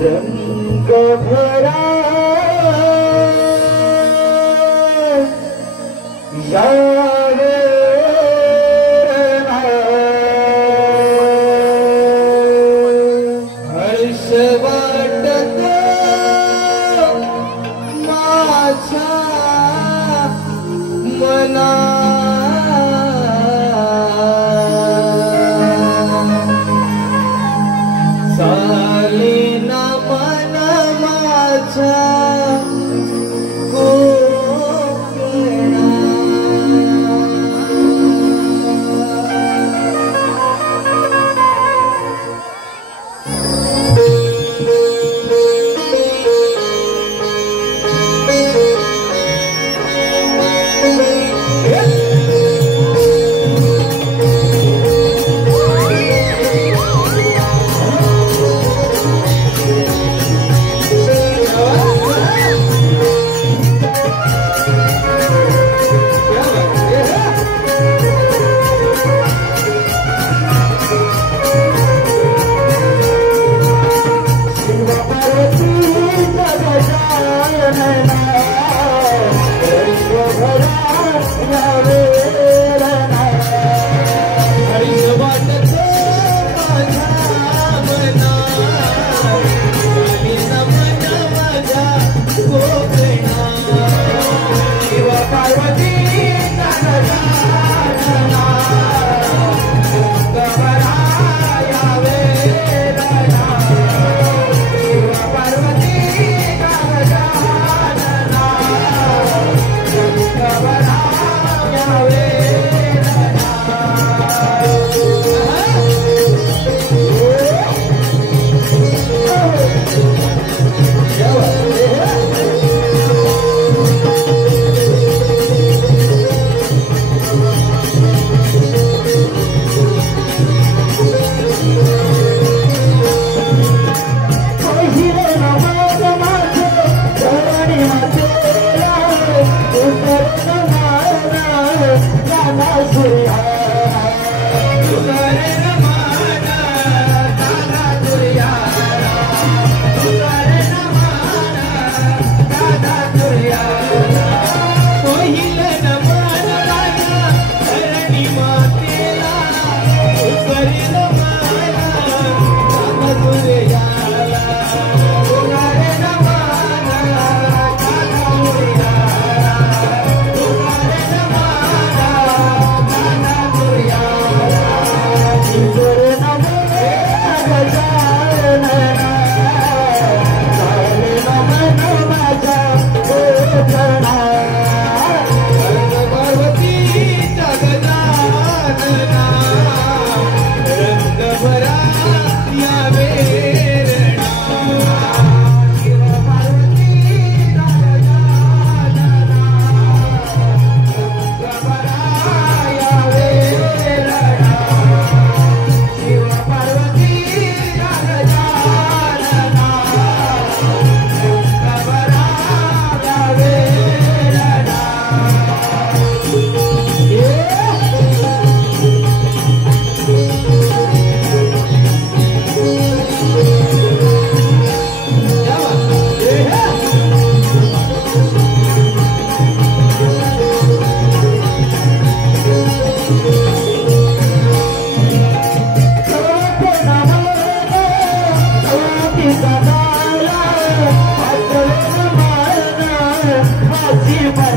रंग भरा यावे हर्ष वाटत माझ्या मना सालीना मन माझा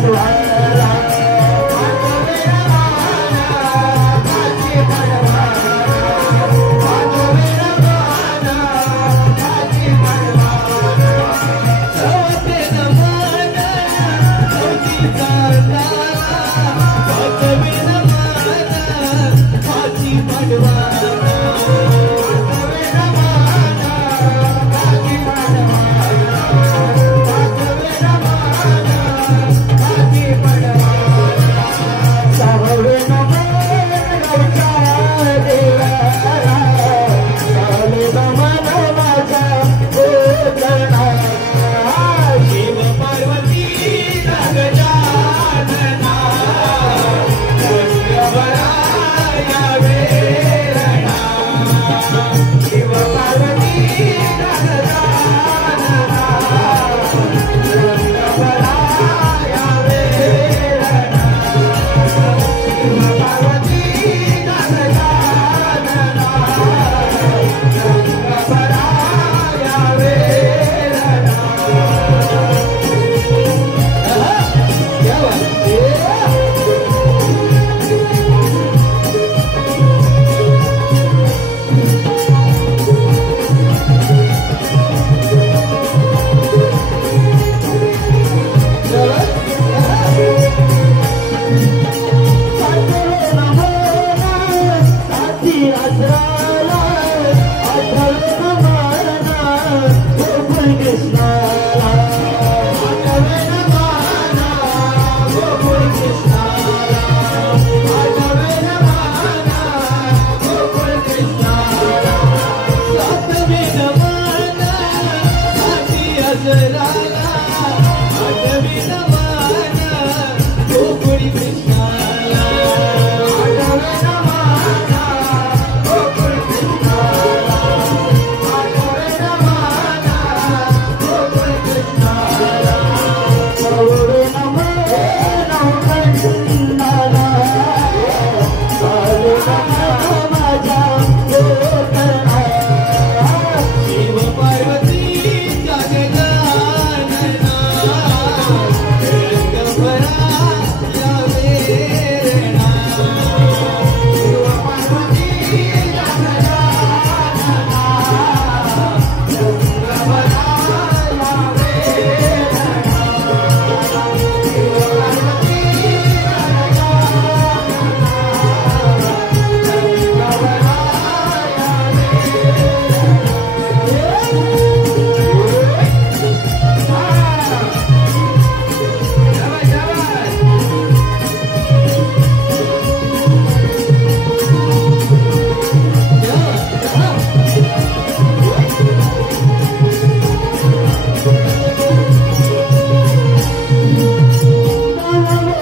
Bye.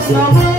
Thank you.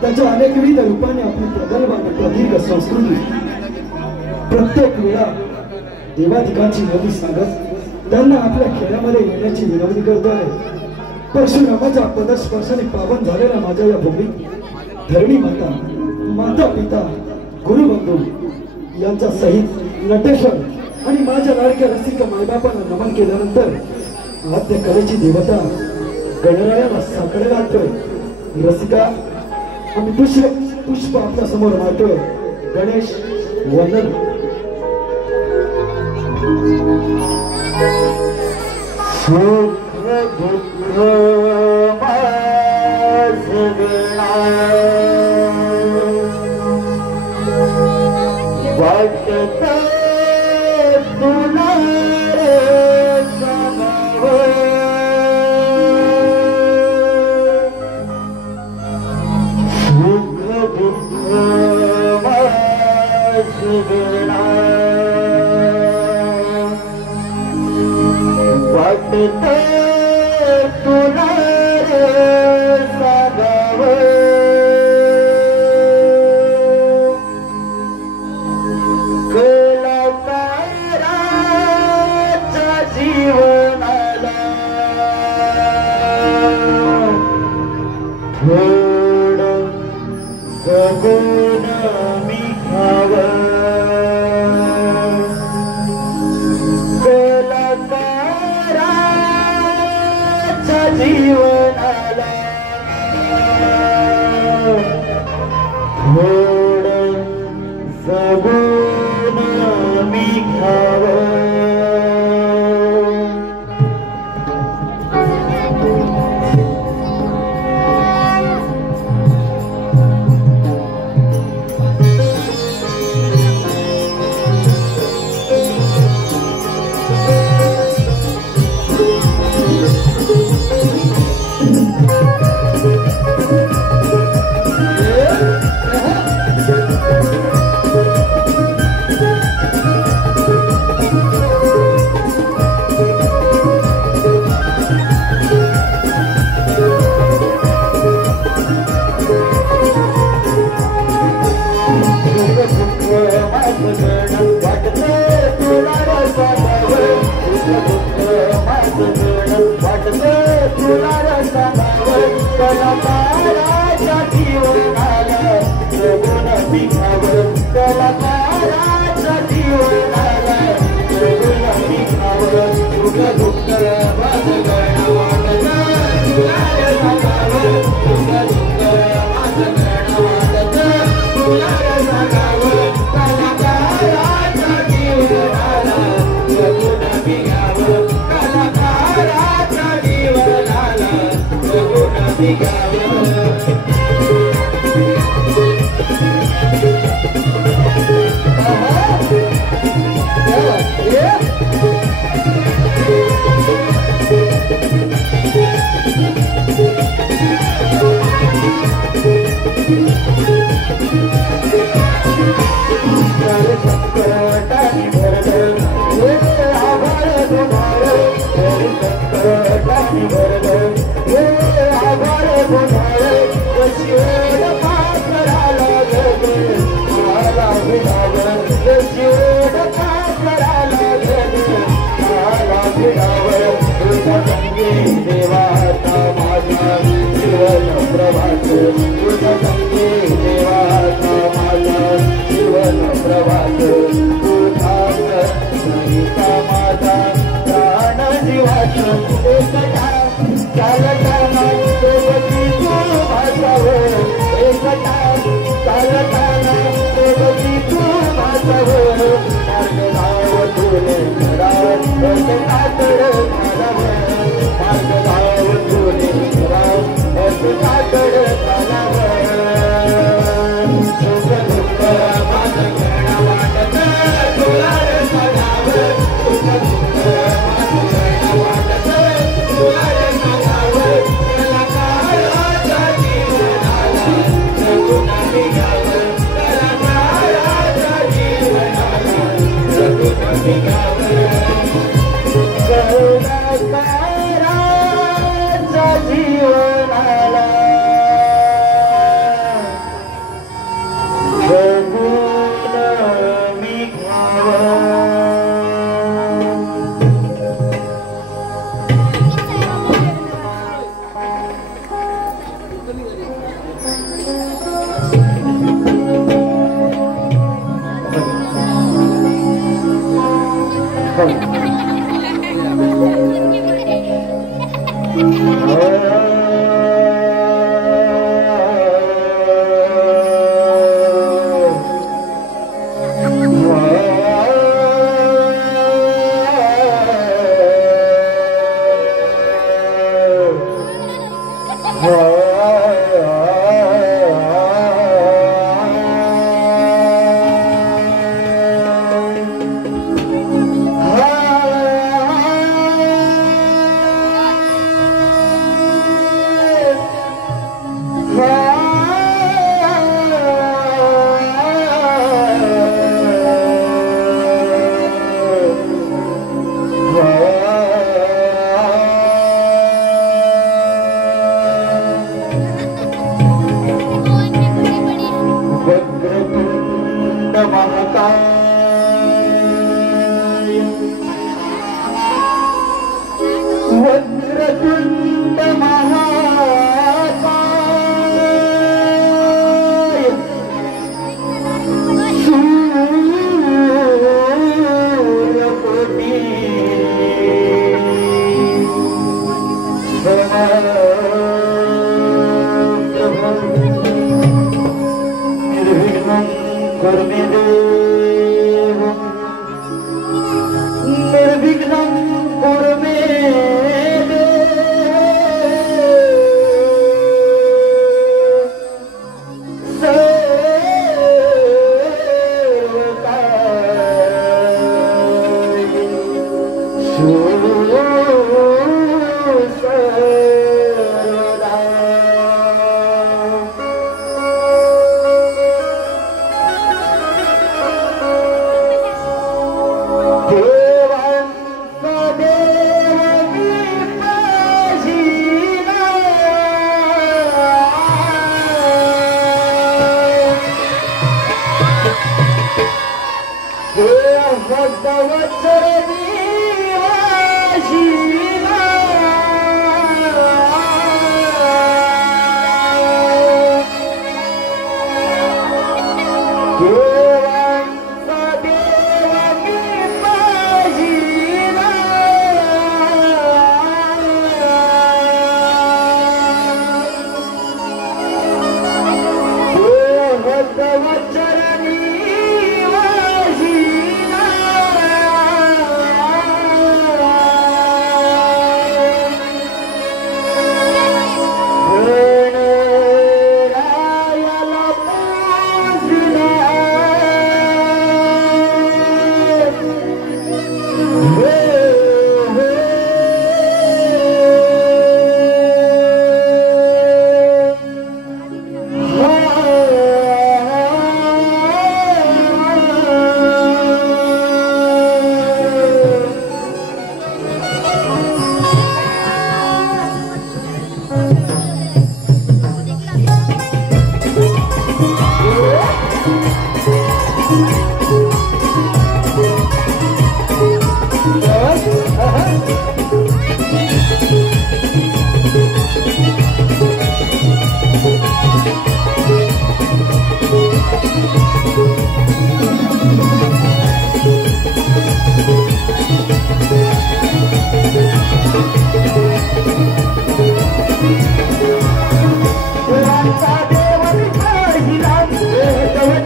त्याच्या अनेकविध रूपाने आपली प्रगल्भ आणि प्रदीर्घ संस्कृती प्रत्येक वेळा देवाधिकांची नदी सांगत त्यांना आपल्या खेळामध्ये येण्याची विनवणी करतोय. परशुरामाच्या पदस्पर्शाने पावन झालेला माझ्या या भूमीत धरणी माता, माता पिता, गुरुबंधू यांच्या सहित नटेश्वर आणि माझ्या लाडक्या रसिक मायबापांना नमन केल्यानंतर आद्य कलेची देवता गणरायाला साकडे घालतोय. रसिका आम्ही पुष्प आपल्या समोर मारतोय. गणेश वंदन. Yes, चालताना सोबती तू माझ्यावर मार्ग धाव तुले खरा असे कातड कालावर मार्ग धाव तुले खरा असे कातड कालावर सुख दुःख माझं करणं वाटत तुला रे सदावर सुख दुःख माझं करणं वाटत तुला रे सदावर त्याला काळाचा जीवनाला जगून निघावं त्याला काळाचा जीवनाला जगून निघावं काळाचा जीवनाला जगून वक्रतुंड महाकाय सूर्यकोटी निर्विघ्नं कुरु मे देव निर्विघ्नं कुरु मे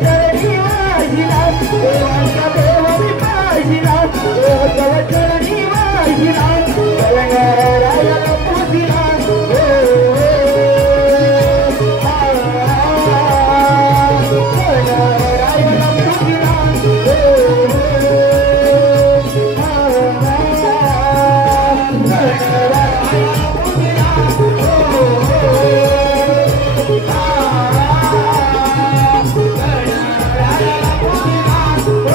चरणी वाहिला देवाच्या देवानी पाहिला देवाच्या चरणी वाहिला कलंगरायाला पुजिला Oh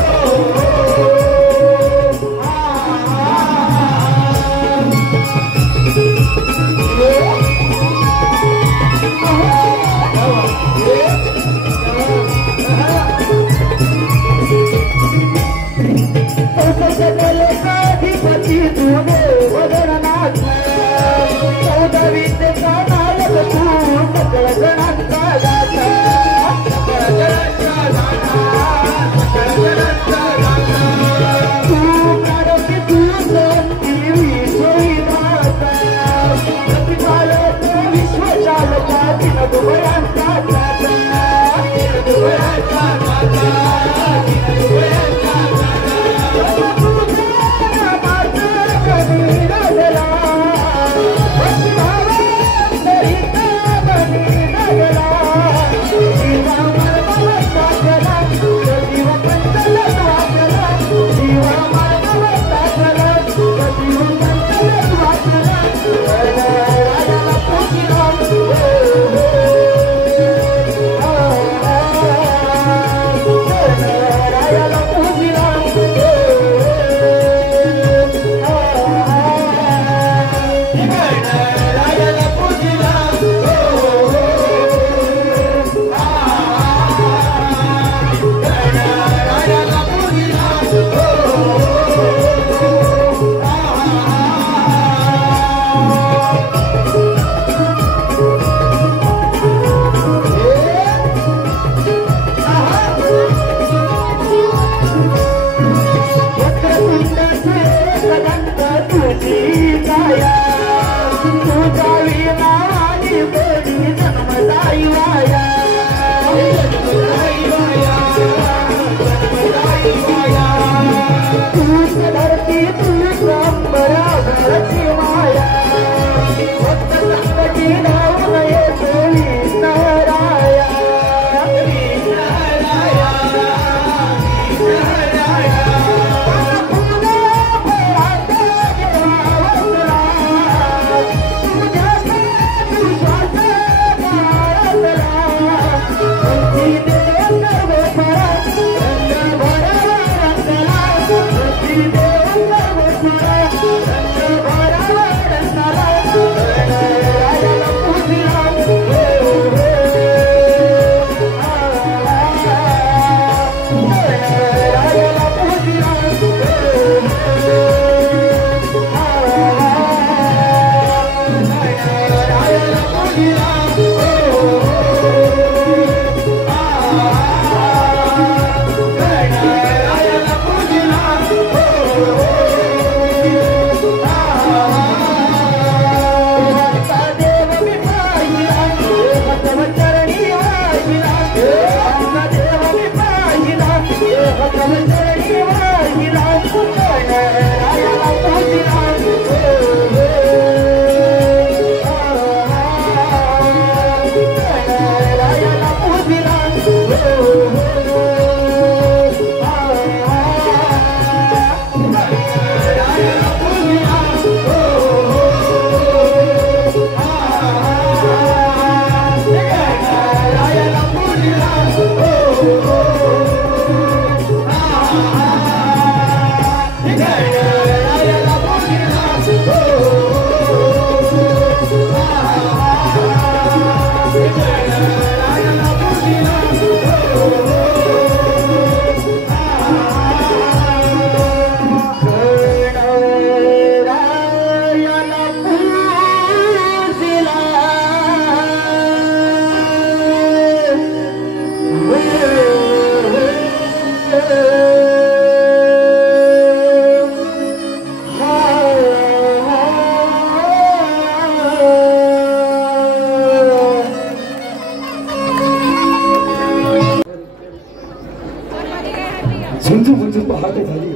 झुंजू मुंजू पहाटे झाली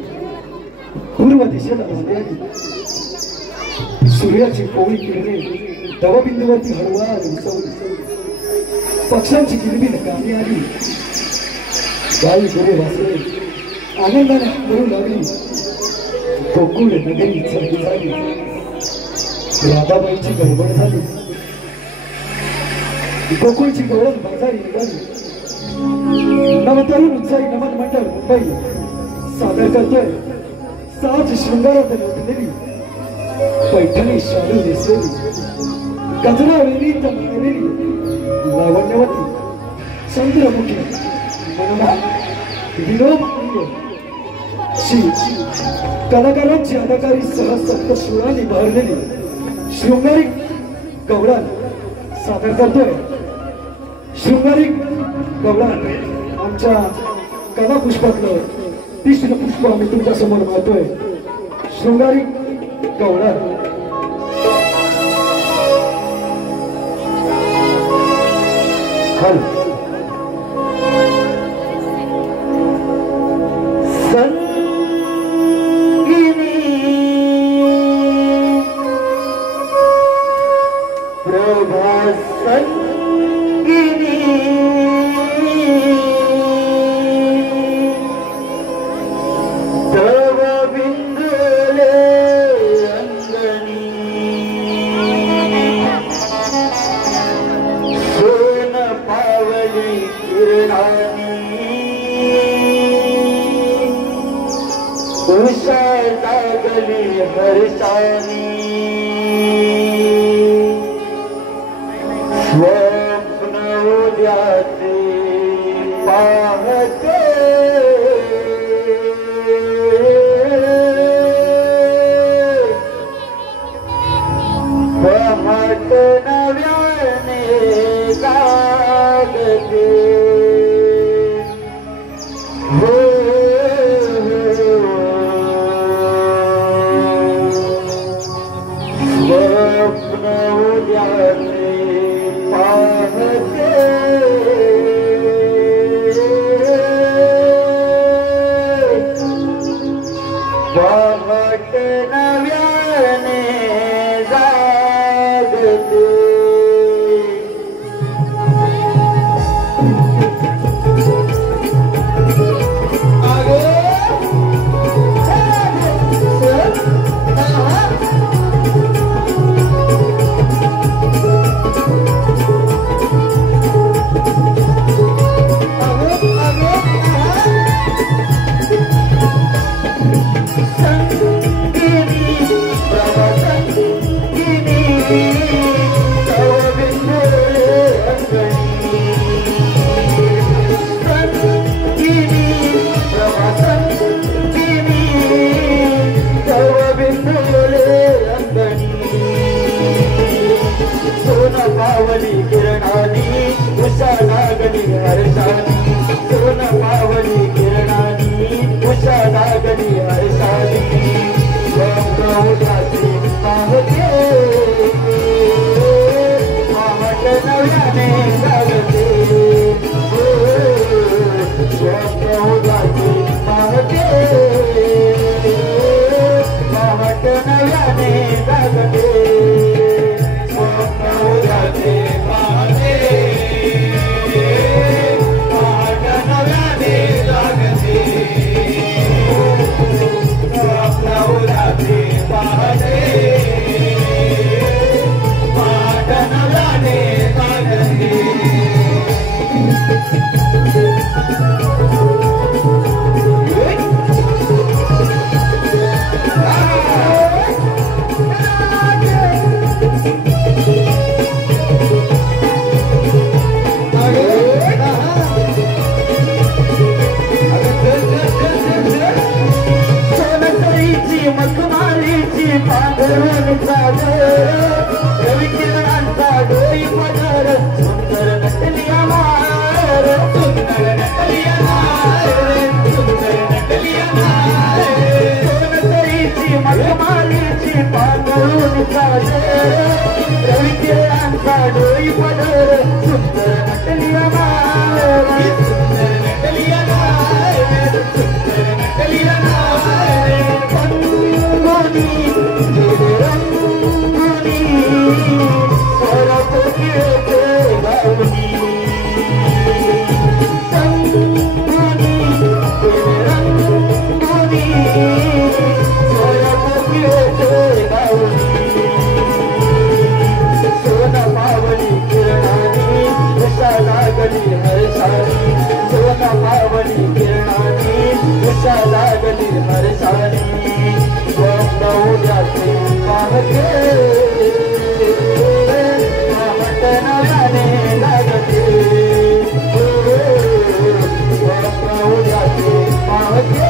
पूर्व दिशेला वादळी सूर्याची कोवळी किरणे दवबिंदूवरती हळूवार उसवली पक्ष्यांची किलबिल कामी आली गाई गुरे वासरे आनंदाने करू लागली गोकुळ नगरी चढी झाली राधाबाईची गडबड झाली गोकुळची गवळण बाजारी निघाली नवतरुण उत्साही नमन मंडळ मुंबई सादर करतोय साज शृंगारात लोटलेली पैठणी शालू नेसलेली गजरा वेळीत मारलेली लावण्यवती चंद्रमुखी मनोमा विनोद श्री कलाकारांची अदाकारी सह सप्त सुरांनी बहरलेली शृंगारिक गवळण सादर करतोय शृंगारिक गवळण आमच्या कलापुष्पातलं तीक्ष्ण पुष्प आम्ही तुमच्या समोर मारतोय शृंगारिक गवळण उषा लागली हरसानी स्वप्न उद्याचे पाहते पहाट नव्याने लागते स्वप्न उद्याचे पाहते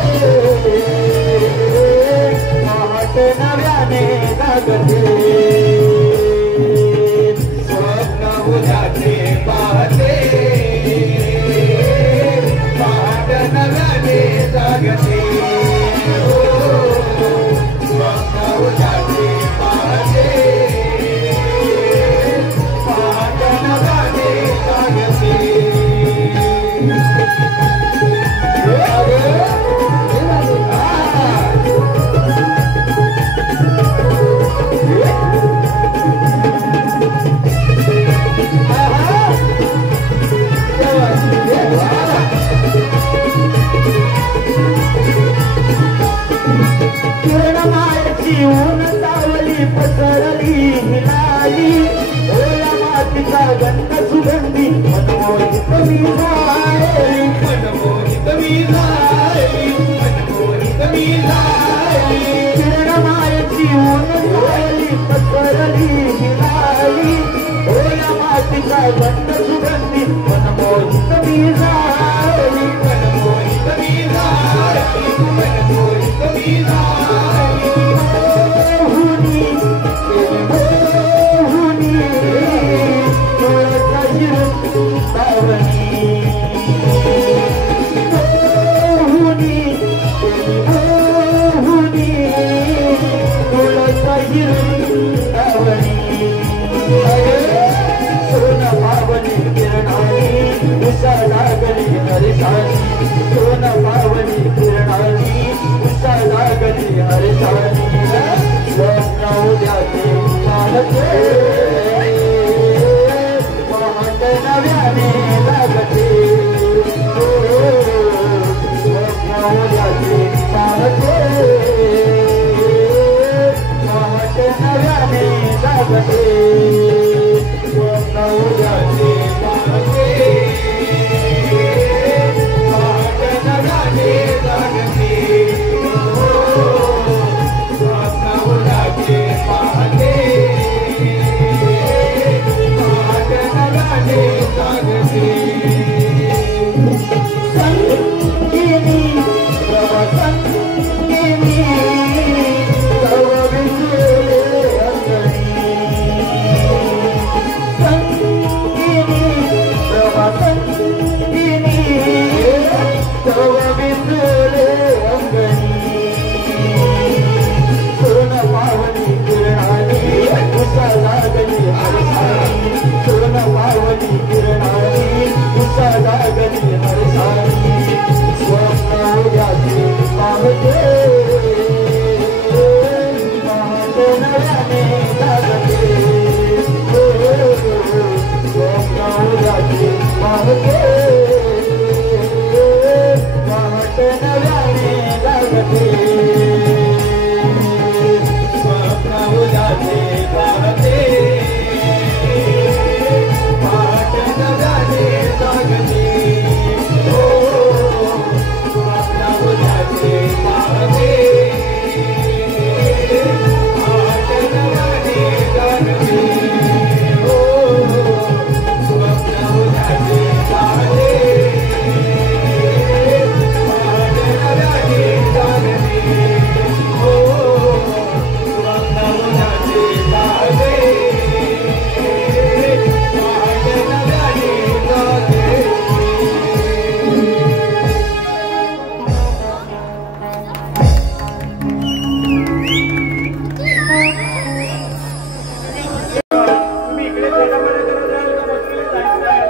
पहाट नव्याने लागते स्वप्न उद्याचे पाहते पहाट नव्याने लागते स्वप्न उद्याचे पाहते पहाट नव्याने लागते किरणमायची ऊन सावली पसरली हिलाली ओला मातीचा गंध सुगंधी मनमोहित मी झाली मनमोहित मी झाली मनमोहित मी झाली किरणमायची ऊन सावली पसरली हिलाली ओला मातीचा गंध सुगंधी मनमोहित मी झाली मनमोहित मी झाली मनमोहित मी झाली मोहुनी मोहुनी तुळसा शिरून सावनी मोहुनी मोहुनी तुळसा शिरून सावनी सोना पावनी किरणानी उषा लागली हरसानी सोना पावनी किरणानी उषा लागली हरसानी स्वप्न उद्याचे पाहते पहाट नव्याने लागते स्वप्न उद्याचे पाहते पहाट नव्याने लागते स्वप्न उद्याचे पाहते पहाट नव्याने लागते स्वप्न उद्याचे पाहते पहाट नव्याने लागते संगिनी प्रभसंगिनी तव विसुरले अंगणी संगिनी प्रभसंगिनी तव विसुरले अंगणी सोन पावनी किरणानी उषा लागली हरसानी सोन पावनी किरणानी उषा लागली हरसानी स्वप्न उद्याचे पाहते पहाट नव्याने लागते स्वप्न उद्याचे पाहते पहाट नव्याने लागते स्वप्न उद्याचे पाहते पहाट नव्याने लागते स्वप्न उद्याचे पाहते पहाट नव्याने लागते स्वप्न उद्याचे पाहते पहाट नव्याने लागते स्वप्न उद्याचे पाहते पहाट नव्याने लागते तुम्ही इकडे शेतामध्ये जरा जाल का बसलेले जायचंय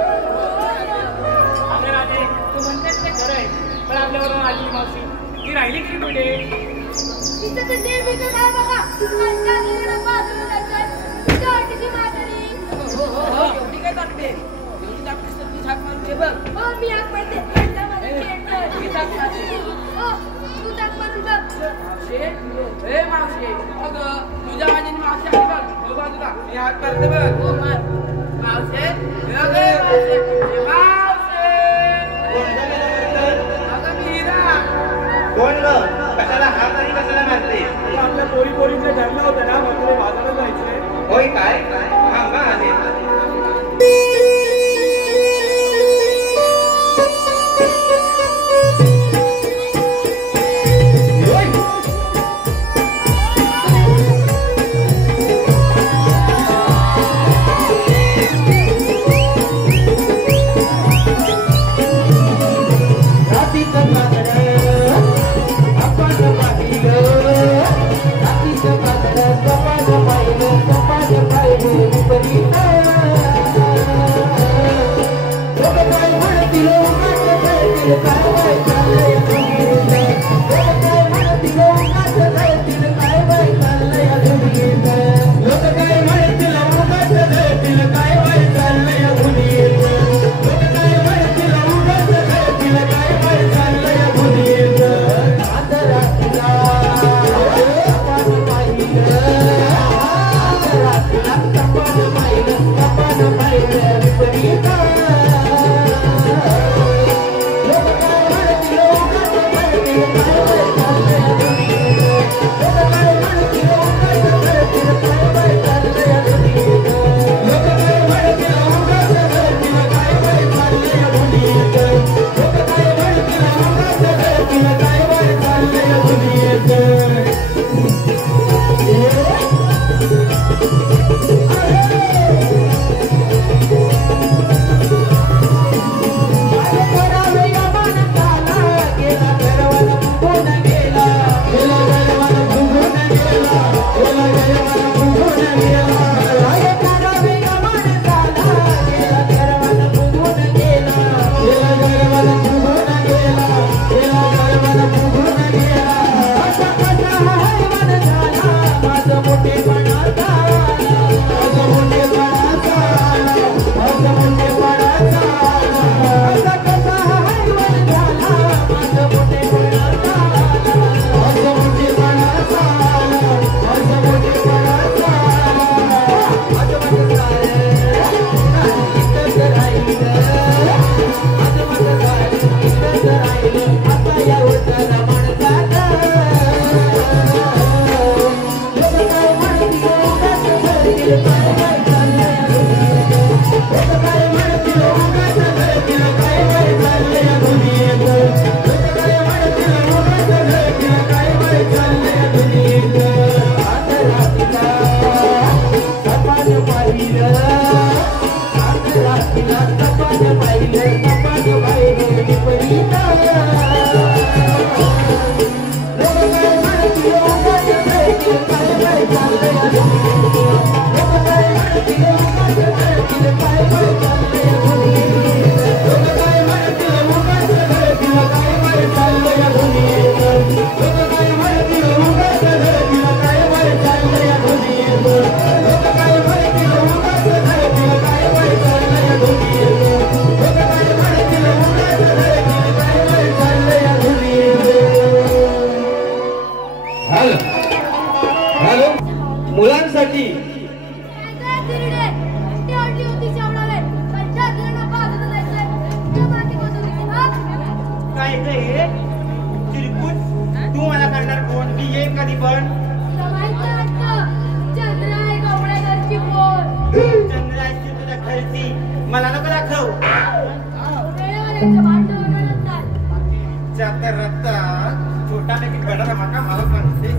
अगं राजे तू म्हणतेस ते खरं आहे पण आपल्याबरोबर आली मावशी ती राहिली की कुठे तिचं तर जे बिजू नाही बघा कालच्या गेलेला बाजूला जायचंय तिच्या वाटीची म्हातारी एवढी काय टाकते एवढी टाकतेस तर ती झाक मारते बघ हो मी आग पडते आता मला खेळतोय ती झाक मारते हो तू जाग मारून बघ मावशे ए मावशे अगं तुझ्या माझ्याने मावशी आली बघ हो बाजूला मी हात करते बघ हो मार मावशे अगं मावशे मावशे अगं मी हिरा पोरी पोरीचं ठरलं होतं ना मथुरे बाजारात जायचंय. होय काय सांगा आले मुलांसाठी काय हे चिरकुट तू मला करणार कोण मी येईन कधी पण चंद्राची तुझ्या घरची मला नको दाखव चाकर रत्ता छोटा लेकिन बड़ा धमाका मला म्हणते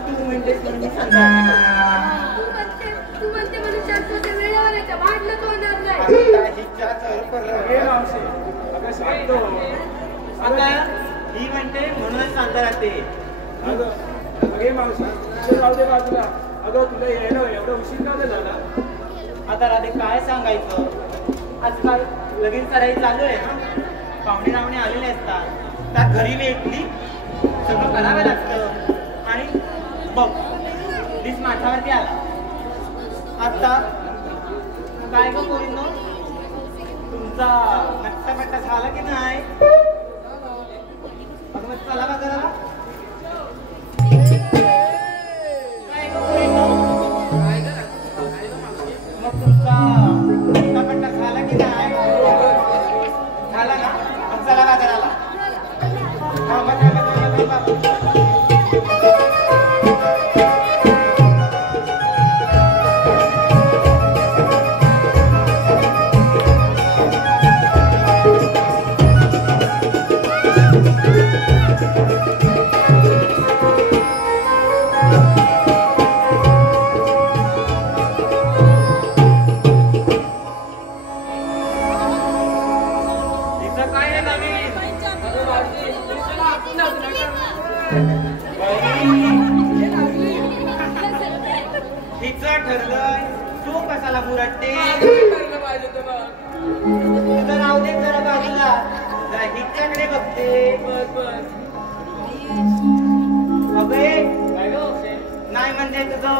तू म्हणतेस म्हणून मी आता ही म्हणते म्हणूनच सांगता राहते राहू दे बाजूला. अगं तुला येणं एवढं उशीर का झाला? आता राधे काय सांगायचं आजकाल लगीन सराई चालू आहे ना पाहुणे रावणे आलेले असतात त्या घरी भेटली सगळं करावं लागतं आणि बघ दिस माठावरती आला आता काय ग पोरींनो तुमचा नट्टापट्टा झाला की नाही चला बाजाराला काय गं पोरींनो? मग तुमचा पट्टा झाला की नाही? झाला ना? मग चला बाजाराला. थांबा. हिचं ठरलंय तू कशाला बुरटते? तुझं राहू दे जरा बाजूला, जरा हिच्याकडे बघते. अबे नाही म्हणजे तुझं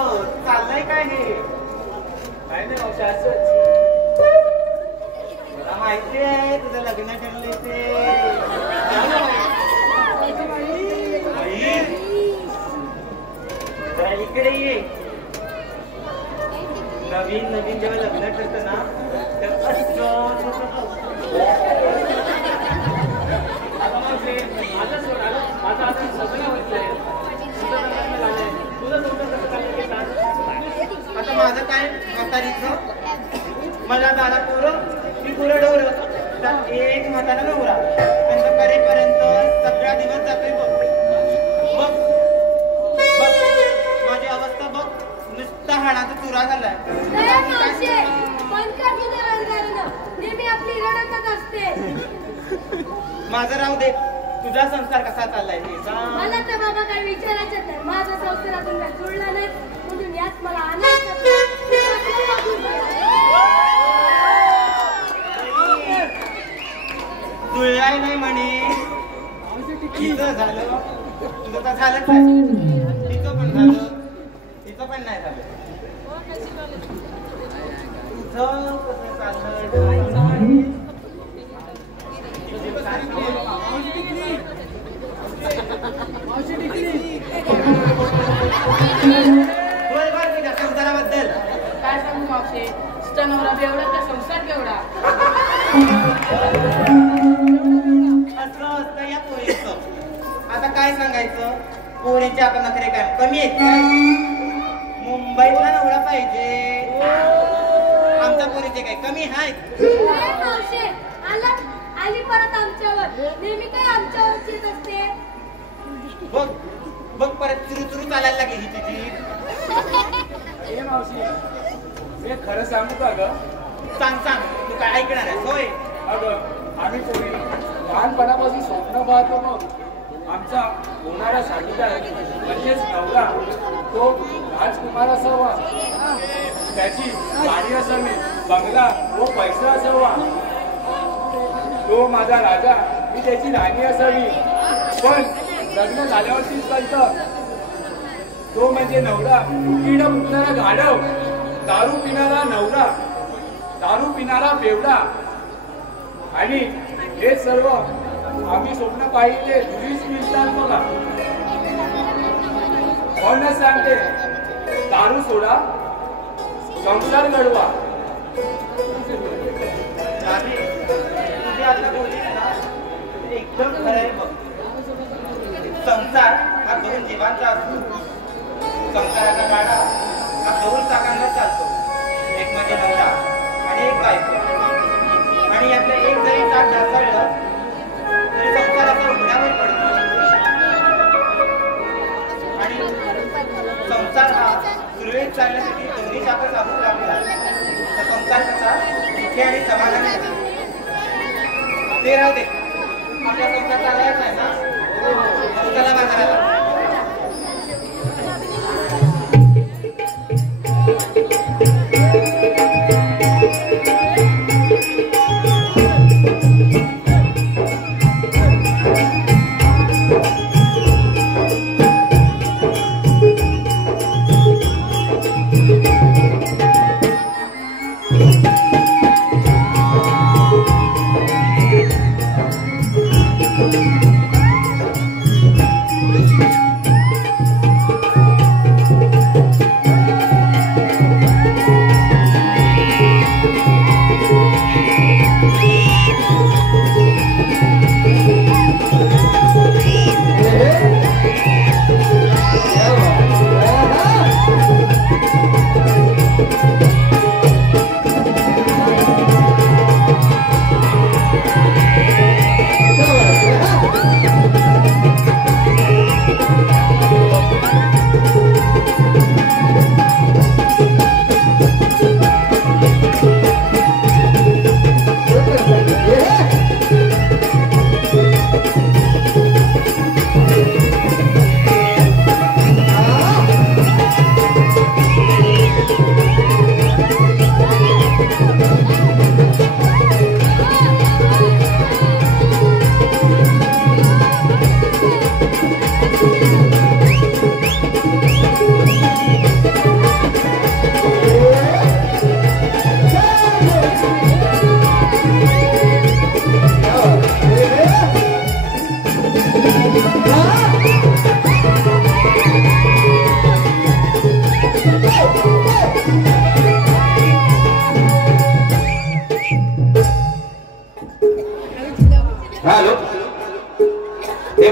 चाललंय काय हे? काय नाही मावशी असंच. मला माहिती आहे तुझं लग्न ठरलंय ते. जरा इकडे ये. नवीन जेव्हा लग्न ठरतं ना तर आता माझं काय म्हातारीचं मला दादा पोरं मी पुरं डोरं एक म्हातारा नवरा त्यांचं करेपर्यंत सगळा दिवस जातोय. बघ माझी अवस्था बघ, नुसता हाडाचा चुरा झालाय. माझं राहू दे, तुझा संसार कसा चाललाय ते सांग. मला तर बाबा काय विचारायचं नाही. माझा संसारातून काय जुळला नाही म्हणून यात मला जुळलाय नाही म्हणे. तिचं झालं, तुझं तर झालंच आहे. तिचं पण झालं, तिचं पण नाही झालं. तुझं कसं चाललंय? संसाराबद्दल काय सांगू मावशी? तिचा नवरा बेवडा तर संसार केवढा. असं असतं या पोरीचं. आता काय सांगायचं, पोरींचे आपण नखरे काय कमी आहेत काय? मुंबईतला नवरा पाहिजे, आमच्या पोरीचे काय कमी आहेत? आली परत आमच्यावर, नेहमी काय आमच्यावरच येत असते. बघ परत चुरू चालायला लागली ही तुझी. ए मावशी, मी खरं सांगू का ग? सांग तू काय ऐकणार आहे? होय अगं, आम्ही कोणी लहानपणापासून स्वप्न पाहतो. मग आमचा होणारा साथीदार म्हणजेच नवरा तो राजकुमार असावा, त्याची गाडी असावी, बंगला व पैसा असावा. तो माझा राजा, मी त्याची राणी असावी. पण लग्न झाल्यावरतीच कळतं तो म्हणजे नवरा किड उठणारा गाढव, दारू पिणारा नवरा, दारू पिणारा बेवडा. आणि हे सर्व आम्ही स्वप्न पाहिले वीस मिनिटात बघा. म्हणूनच सांगते, दारू सोडा, संसार घडवा. एकदम खरं आहे बघ. संसार हा दोन जीवांचा असतो. संसाराचा गाडा हा दोन चाकांवर चालतो, एक म्हणजे नवरा आणि एक बायको. आणि यातलं एक जरी चाक ढासळलं तरी संसाराचा उघड्यावर पडतो. आणि संसार हा सुरळीत चालण्यासाठी दोन्ही चाकं चालू लागतात. तर संसार कसा सुखी आणि समाधानी ते राहू दे. आपला संसार चालायचा आहे ना, चला बाजाराला.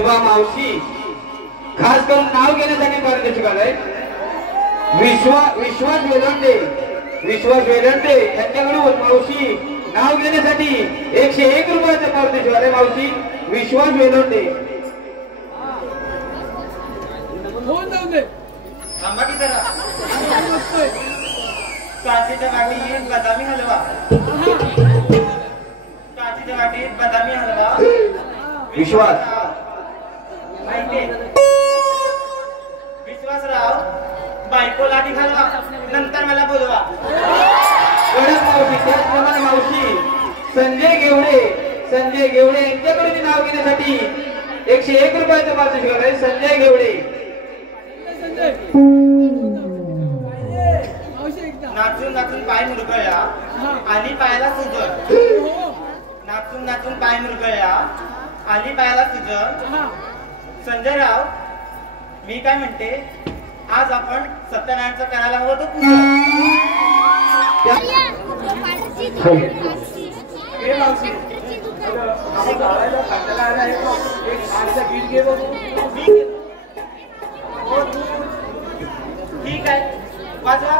विठोबा मावशी खास करून नाव घेण्यासाठी परदेश आलाय. विश्वास वेलंडे यांच्याकडून मावशी नाव घेण्यासाठी 101 रुपयाचा परदेश आलाय. मावशी विश्वास वेलंडे. थांबा की जरा. काचेच्या वाटीत बदामी हलवा. काचेच्या वाटीत बदामी हलवा. विश्वास. माहितीये विश्वासराव बायको लाठी घालवा नंतर मला बोलवा. कडक मावशी. त्याचप्रमाणे मावशी संजय घेवडे यांच्याकडून नाव घेण्यासाठी 101 रुपयाचा परदेश आलाय. संजय घेवडे. नाचून नाचून पाय मुरगळला आणि पायाला सुजन. नाचून नाचून पाय मुरगळला आणि पायाला सुजन. संजयराव मी काय म्हणते आज आपण सत्यनारायणचं करायला हवं होतं पूजा. हे मावशी आपण गावाला खाताला आला आहे बघ. एक छानसा गीत घे बघू. ठीक आहे वाजवा.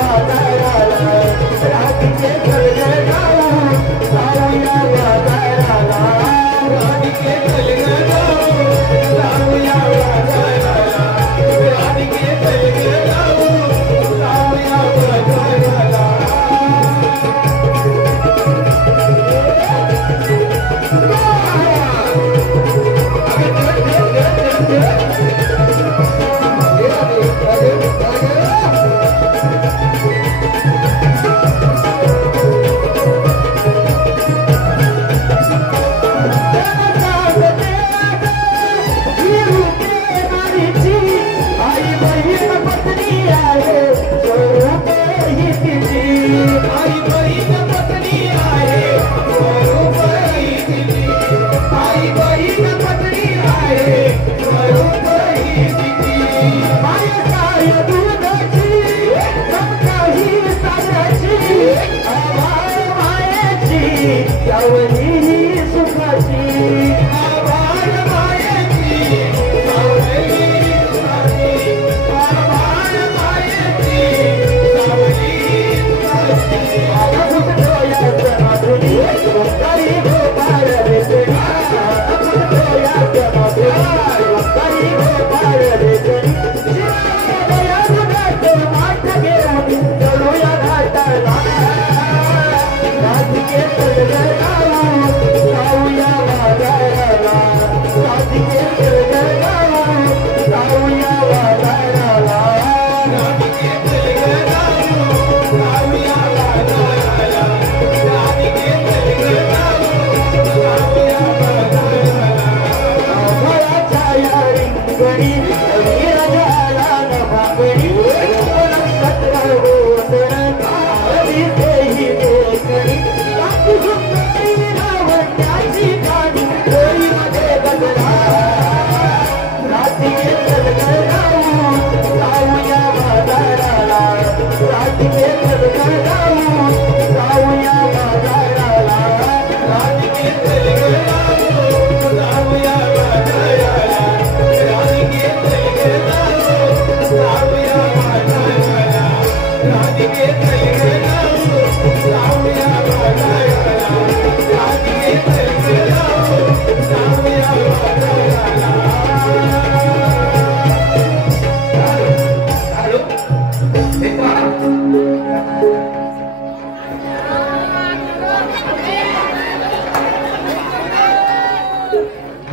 Bye. सावली ही सुखाची आभाळ मायेची सावली सुखाची आभाळ मायेची सावली सुखाची आता फुटतो या माधुरी ओंकारी गोपाळ रेतणी आता फुटतो या माधुरी ओंकारी गोपाळ रेतणी शिवाया घाट माठ घेऊन चढूया घाटाला राधिके तळगडाऊ जाऊया बाजाराला राधिके तळगडाऊ जाऊया बाजाराला राधिके तळगडाऊ जाऊया बाजाराला राधिके तळगडाऊ जाऊया बाजाराला आभाळाच्या या रिंगणी राजाला नभागणी नक्षत्र गोंधळ काळी देही देखणी कापू सुंदरी लावण्याची गाणी डोईमध्ये गजरा राधिके तळगडाऊ जाऊया बाजाराला राधिके तळगडाऊ जाऊया बाजाराला राधिके तळगडाऊ जाऊया बाजाराला राधिके तळगडाऊ जाऊया बाजाराला राधिके तळगडाऊ जाऊया बाजाराला राधिके तळगडाऊ जाऊया बाजाराला हॅलो हे पहा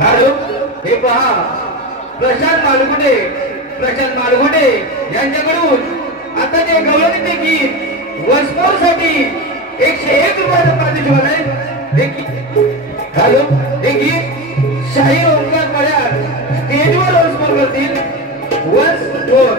हॅलो हे पहा प्रशांत मालगुंडे यांच्याकडून आता जे गवळणीचे गीत वसमोरसाठी 101 रुपयाचं पारितोषिक आहे. हॅलो हे गीत शाहीर ओंकार पड्यार स्टेजवर वसमोर करतील. वन्स मोर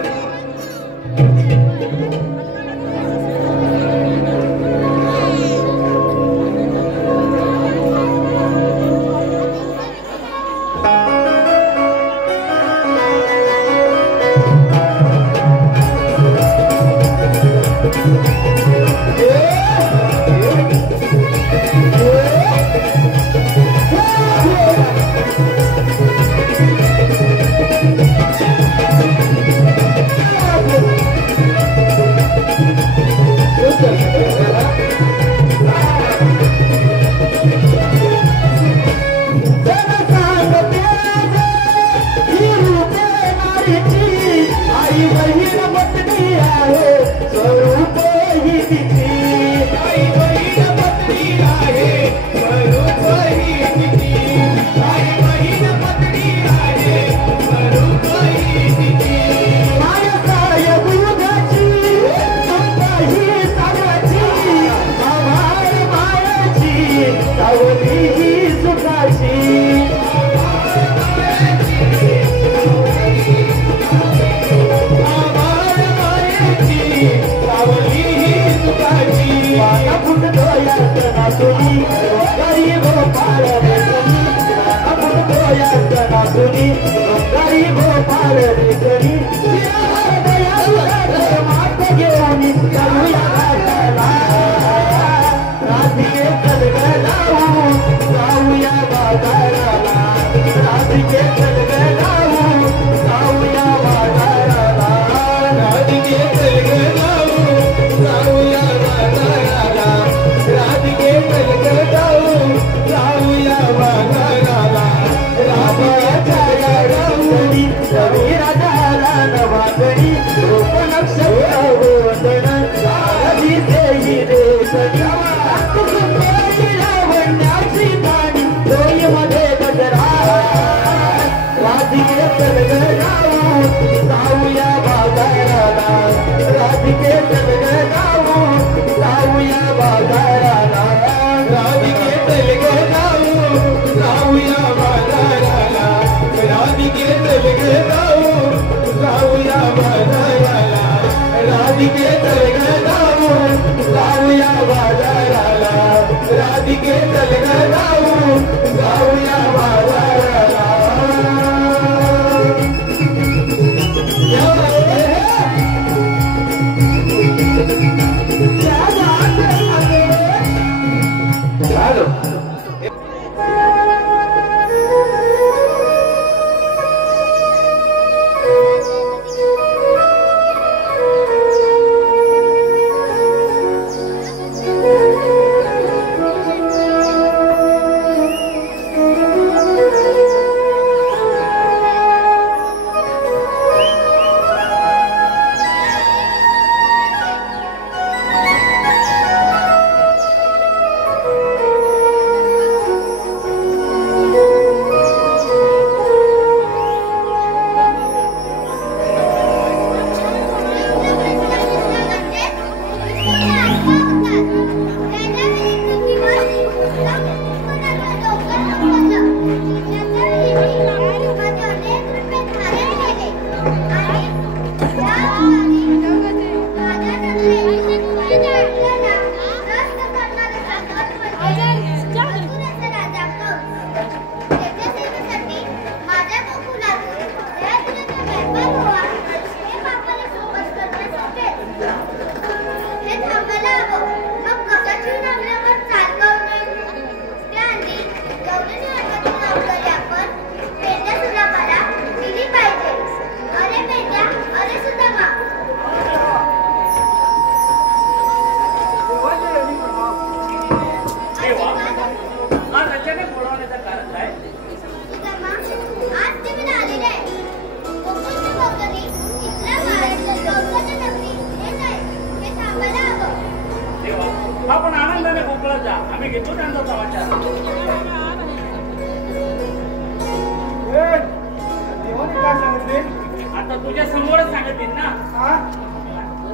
सांगतील ना हा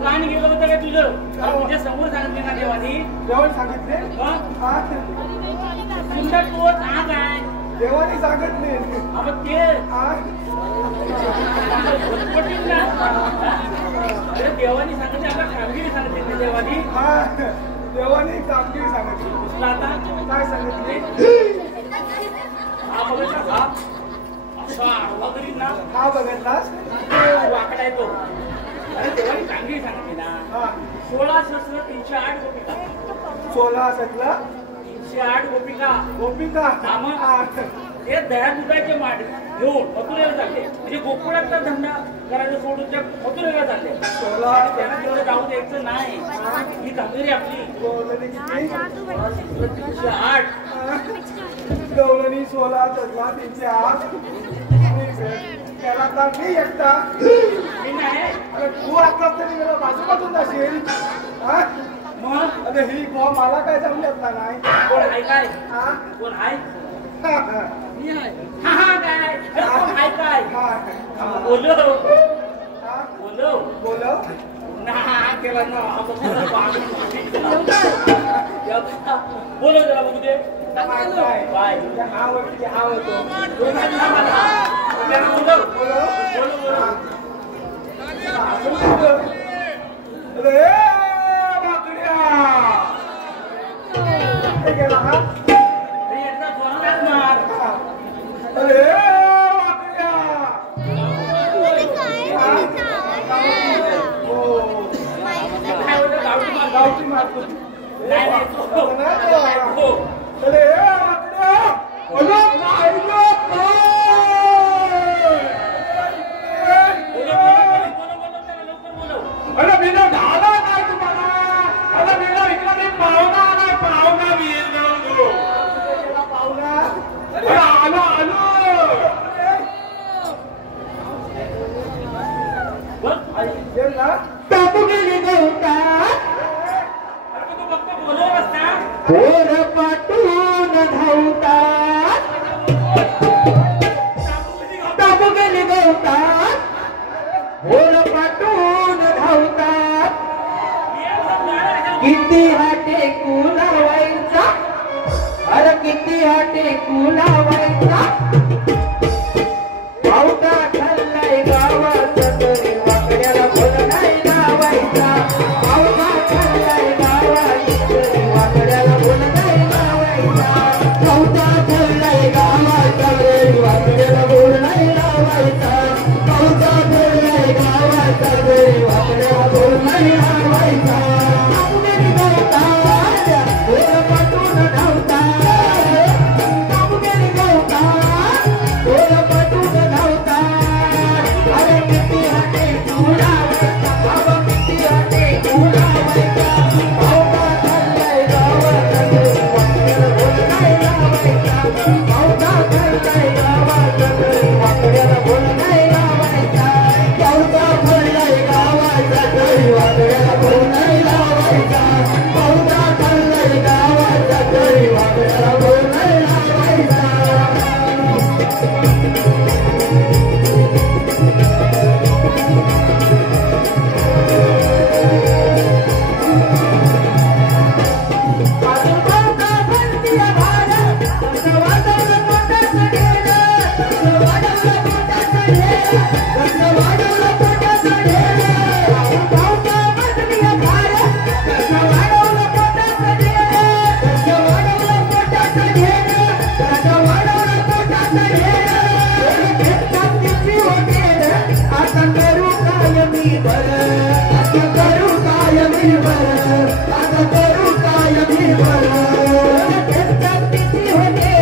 कान गेलं होतं काय तुझं तुझ्या समोर सांगितले ना देवानी देवाने सांगितले मग हा सुंदर तोच आग आहे देवाने सांगितले मग ते हा पटेल ना अरे देवानी सांगितले आता कामगिरी सांगितली ना देवानी हा देवाने कामगिरी सांगितली तुला आता काय सांगितले हा बघायचा हा असा आडवा करीत ना हा बघितलास वाकडा आहे तो अरे देवानी कामगिरी सांगितली ना हा 16 शस्त्र 308 गोपिका 16 सतला 308 गोपिका गोपिका हा मग हा ते दह्या दुधाचे माठ घेऊन मथुरेला चालले म्हणजे गोकुळातला धंदा करायचं सोडून त्या मथुरेला चालले 16 त्यांना तेवढं जाऊ द्यायचं नाही ही कामगिरी आपली गवळणी किती 308 गवळणी 16 सतला 308 त्याला का मी एकटा मी नाही अरे तू आता तरी मला बाजूपासून जाशील हा मग अरे ही गो मला काय जमल्यात ना नाही कोण आहे काय हा कोण आहे हा हा मी आहे हा हा काय अरे कोण आहे काय हा बोलो हा बोलो बोलव ना केला ना बोलो जरा बघू दे बाय हा होतो त्यांना बोलो बोलो बोलो अरे बाकड्या गेला हा अरे एकदा जोरात मार अरे बाकड्या काय होतं गावठी मार गावठी मारतो नाही नाही तो अरे बाकड्या अरे नाही अरे बिना ढाला काय तुम्हाला अरे बिना इकडे मी पाहुणा मी येतो पाहुणा अरे आलो बघ ना टाकू गेली गवता अरे तू फक्त बोलव असता पोर पाटून धावतात टाकू गेली गवता पोर पाटून धावतात किती हाटे कुलावायचा अरे किती हाटे कुलावायचा पावटा खाल्लाय गावात तरी वाकड्याला बोल नाही लावायचा पावटा खाल्लाय गावात तरी वाकड्याला बोल नाही लावायचा पावटा खाल्लाय गावात तरी वाकड्याला बोल नाही लावायचा पावटा खाल्लाय गावात तरी वाकड्याला बोल नाही लावायचा आपली गवतात बोल पटून धावतात आपली गवतात बोल पटून धावतात अरे किती हाटे तुलावायचा बाबा किती हाटे तुलावायचा पावटा खाल्लाय गावात तरी वाकड्याला बोल नाही लावायचा पावटा खाल्लाय गावात तरी वाकड्याला बोल नाही लावायचा पावटा खाल्लाय गावात तरी वाकड्याला बोल नाही लावायचा पावटा खाल्लाय गावात तरी वाकड्याला बोल नाही लावायचा आता करू काय मी बरं आता करू काय मी बरं आता करू काय मी बरं किती होते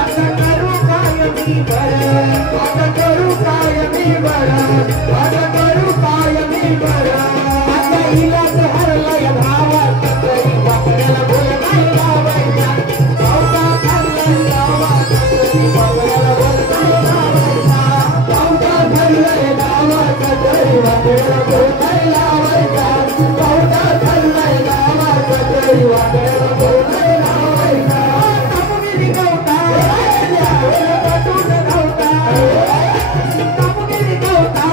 आता करू काय मी बरं आता करू काय मी बरं आता करू काय मी बरं आता इलाज हरलाय भावात तरी वाकड्याला बोल नाही लावायचा पावटा खाल्लाय गावात तरी वाकड्याला बोल नाही लावायचा पावटा खाल्लाय गावात तरी वाकड्याला बोल नाही लावायचा पावटा खाल्लाय गावात तरी वाकड्याला बोल नाही लावायचा कापुगिरी गवता पटून धावता कापुगिरी गवता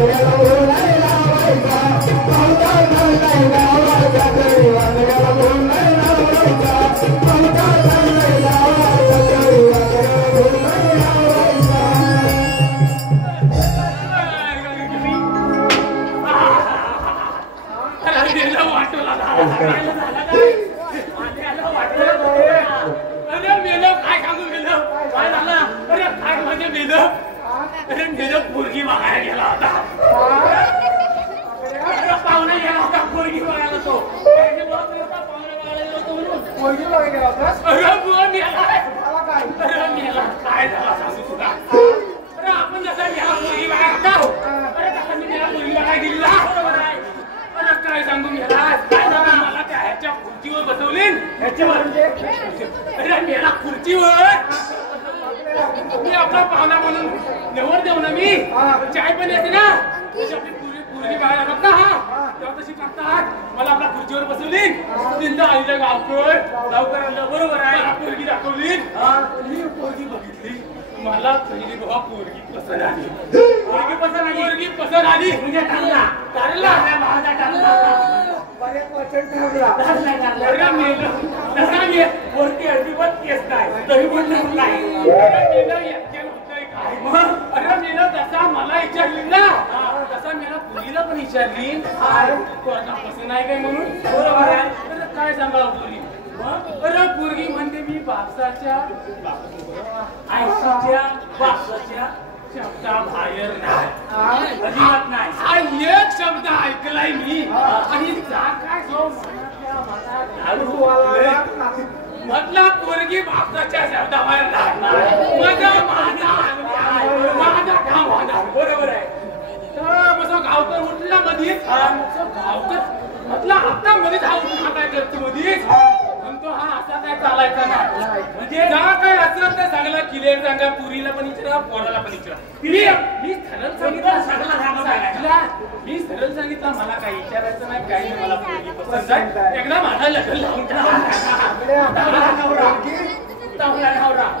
वांग्याला बोल नाही लावायचा पावता नाही लावायचा तरी वांग्याला बोल नाही लावायचा पावता नाही लावायचा तरी वांग्याला बोल नाही लावायचा पोरगी बघायला गेला होता पाहुणे गेला होता पोरगी बघायला तो पोरगी बघायला गेला होता काय झाला सांगू तुला अरे आपण जसा गेला पोरगी बघायला जाऊ अरे तसा मी गेला पोरगी बघायला गेला अरे काय सांगू मेला मला त्या ह्याच्या खुर्चीवर बसवली ह्याच्यावर अरे मेला खुर्चीवर मी आपला पाहुणा म्हणून निवड देऊ ना मी चाय पण येते ना तशी आपली पोरगी बघायला बघ ना तेव्हा तशी करतात मला आपल्या खुर्चीवर बसवली तिथं आईला गावकर आणलं बरोबर आहे पोरगी दाखवली ही पोरगी बघितली मला पहिली बाबा पोरगी पसंत आली पोरगी पसंत आली म्हणजे ठरला बरेच वचन ठरला तसा मी वरती अजिबात केस नाही तरी पण नाही अरे मीनं तसा मला विचारली ना तसा मी पोरीला पण विचारली पसंत नाही काय म्हणून बरोबर आहे काय सांगा पोरी अरे पोरगी म्हणते मी बापसाच्या आईच्या बापसाच्या शब्दाबाहेर नाही अजिबात नाही हा एक शब्द ऐकलाय मी आणि काय म्हटलं पोरगी बापसाच्या शब्दाबाहेर नाही माझा काम होणार बरोबर आहे तर गावकर उठला मधीच गावकर म्हटलं आता मध्येच हा उठला काय करतो मधीच म्हणतो हा असा काय चालायचा नाही म्हणजे जा काय असं तर चांगला क्लिअर सांगा पुरीला पण विचारा पोराला पण विचारा मी सरळ सांगितलं सांगितला मी सरळ सांगितलं मला काही विचारायचं नाही काही मला पोरगी पसंत आहे एकदा माझा लग्न लावून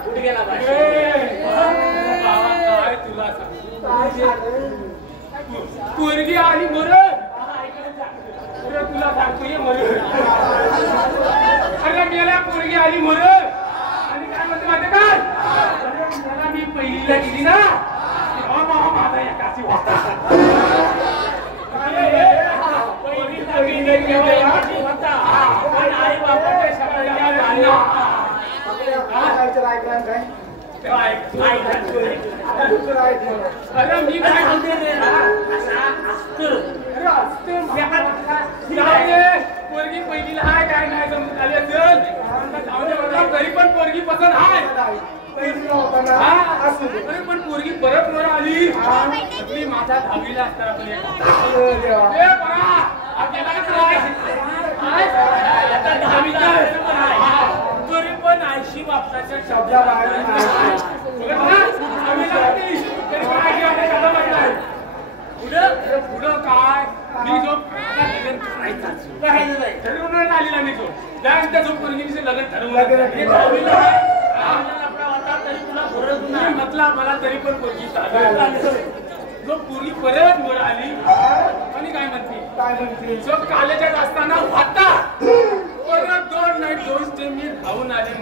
कुठे गेला काय तुला सांगतो पोरगी आली मरण तुला सांगतोय मरण अरे मेला पोरगी आली मरण आणि काय म्हणते माहिती काय मला मी पहिलीला गेली ना माझा एकाची वाटा आई बापाच्या शब्दाला अरे मी काय म्हणते पोरगी पहिलीला हाय काय नाही समजून आली असेल घरी पण पोरगी पसंत हाय अरे पण पोरगी परत वर आली मी माझा 10वीला असताना तरी पण 80 बापसाच्या शब्दाबाहेर पुढं काय मी जो लग्न करायचा ठरवून आलेला मी तो त्यानंतर जो पोरगीचे लग्न ठरवलं म्हटला मला तरी पण पोरगी जो पोरगी परत वर आली आणि काय म्हणते जो कॉलेजात असताना होता परत 2 नाईट 2 स्टे मी धावून आले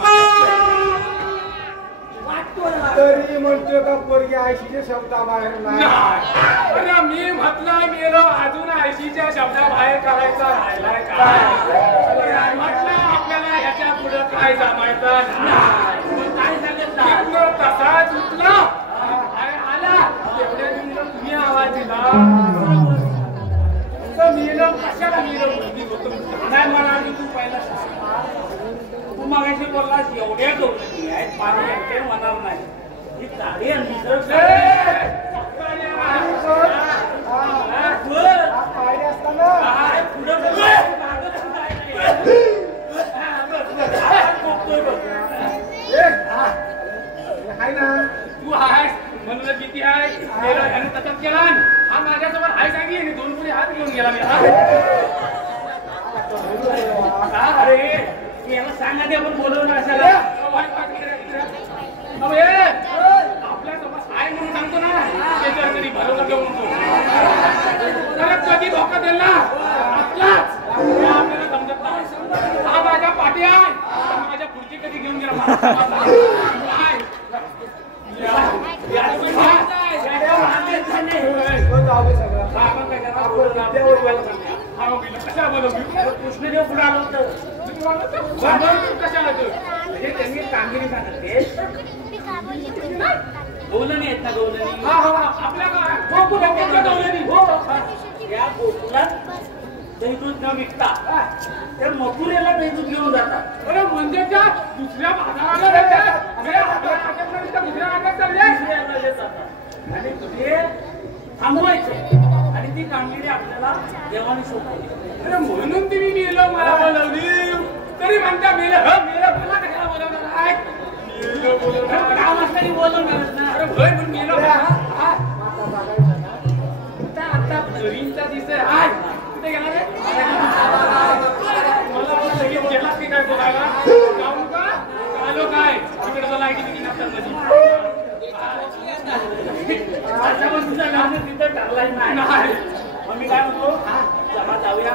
तरी म्हणतो का पोरगी 80च्या शब्दाबाहेर नाही अरे मी म्हटलं मेलो अजून 80च्या शब्दाबाहेर करायचा राहिलाय काय म्हटलं आपल्याला ह्याच्या पुढे काय जमायचं काय सांगितलं तसाच उठला आला तेवढ्या दिवसात तुम्ही आवाज दिला मेलो कशाला मेलो नाही म्हणाली तू पहिला तू मागाशी बोललास एवढ्या गवळणी आहेत पाणी यांचे होणार नाही ही गाडी तू आहेस म्हणलं किती आहे त्यानं तसंच केला हा माझ्यासोबत हाय सांगी 2 पुढे हात घेऊन गेला मी अरे याला सांगा ते आपण बोलवलं असायला आपल्या समज आहे म्हणून सांगतो ना त्याच्यावर तरी भरवलं घेऊन बदल ना आपलाच हे आपल्याला समजत नाही. हा माझ्या पाठी आहे, माझ्या पुढची कधी घेऊन गेला कृष्णदेव पुढे आलो होतं कशाला म्हणजे त्यांनी कामगिरी सांगितली. गौलनी आहेत ना गौलनी आपल्या गौलनी हो या गोकुलात दही दूध न विकता त्या मथुरेला दही दूध घेऊन जातात. अरे म्हणजे त्या दुसऱ्या बाजाराला जातात आणि ते थांबवायचे आणि ती कामगिरी आपल्याला देवाने सोपवली. अरे म्हणून तुम्ही मेलं मला बोलवली तरी म्हणता मेलं मेलं मला कशाला बोलवणार आहे बोलवणार ना. अरे भय पण मेलं आता घरीचा दिसतोय हाय कुठे गेला रे मला लगेच गेला की काय बोलायला जाऊ का आलो काय तिकडे लाईटी किती नसतात पण तुझा गाव तिथं ठरलाय नाही. मग मी काय म्हणतो चला जाऊया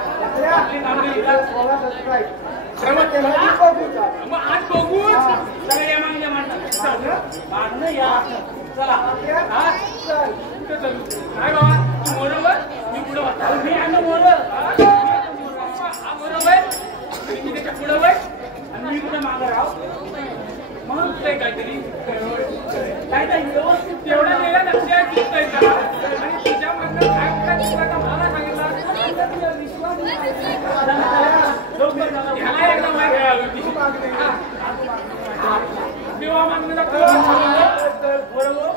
आपली कामगिरी मग आज बघूच सगळे मागले म्हणतात मागणं या चला कुठे चलू काय बाबा बरोबर मी पुढे वाटतो मी आलो बरोबर बरोबर मी त्याच्या पुढे वय आणि मी कुठे मागं राव म्हणून ते काहीतरी काय व्यवस्थित तेवढ्या वेळेला लक्षात दिसतंय का आणि तुझ्यामधनं काय काय दिसलं का मला सांगितलं ह्याला एकदा माहिती तेव्हा मागणं बरोबर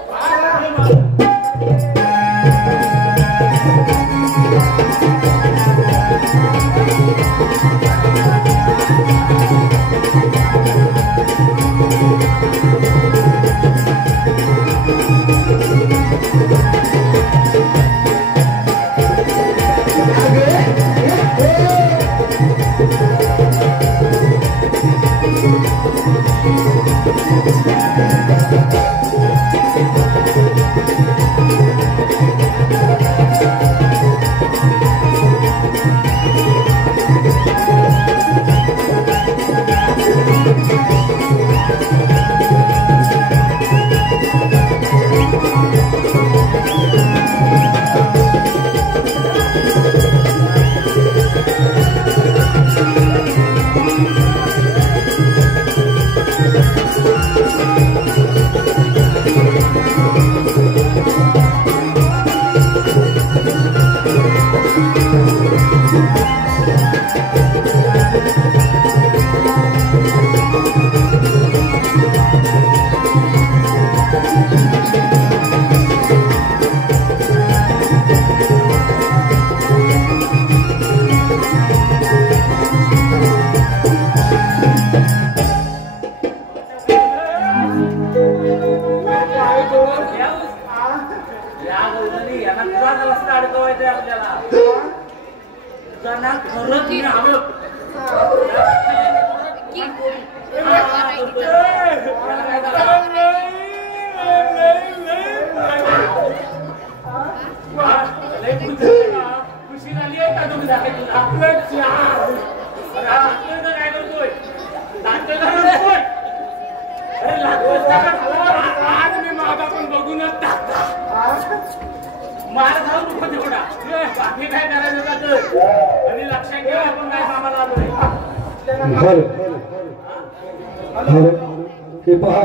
हे पहा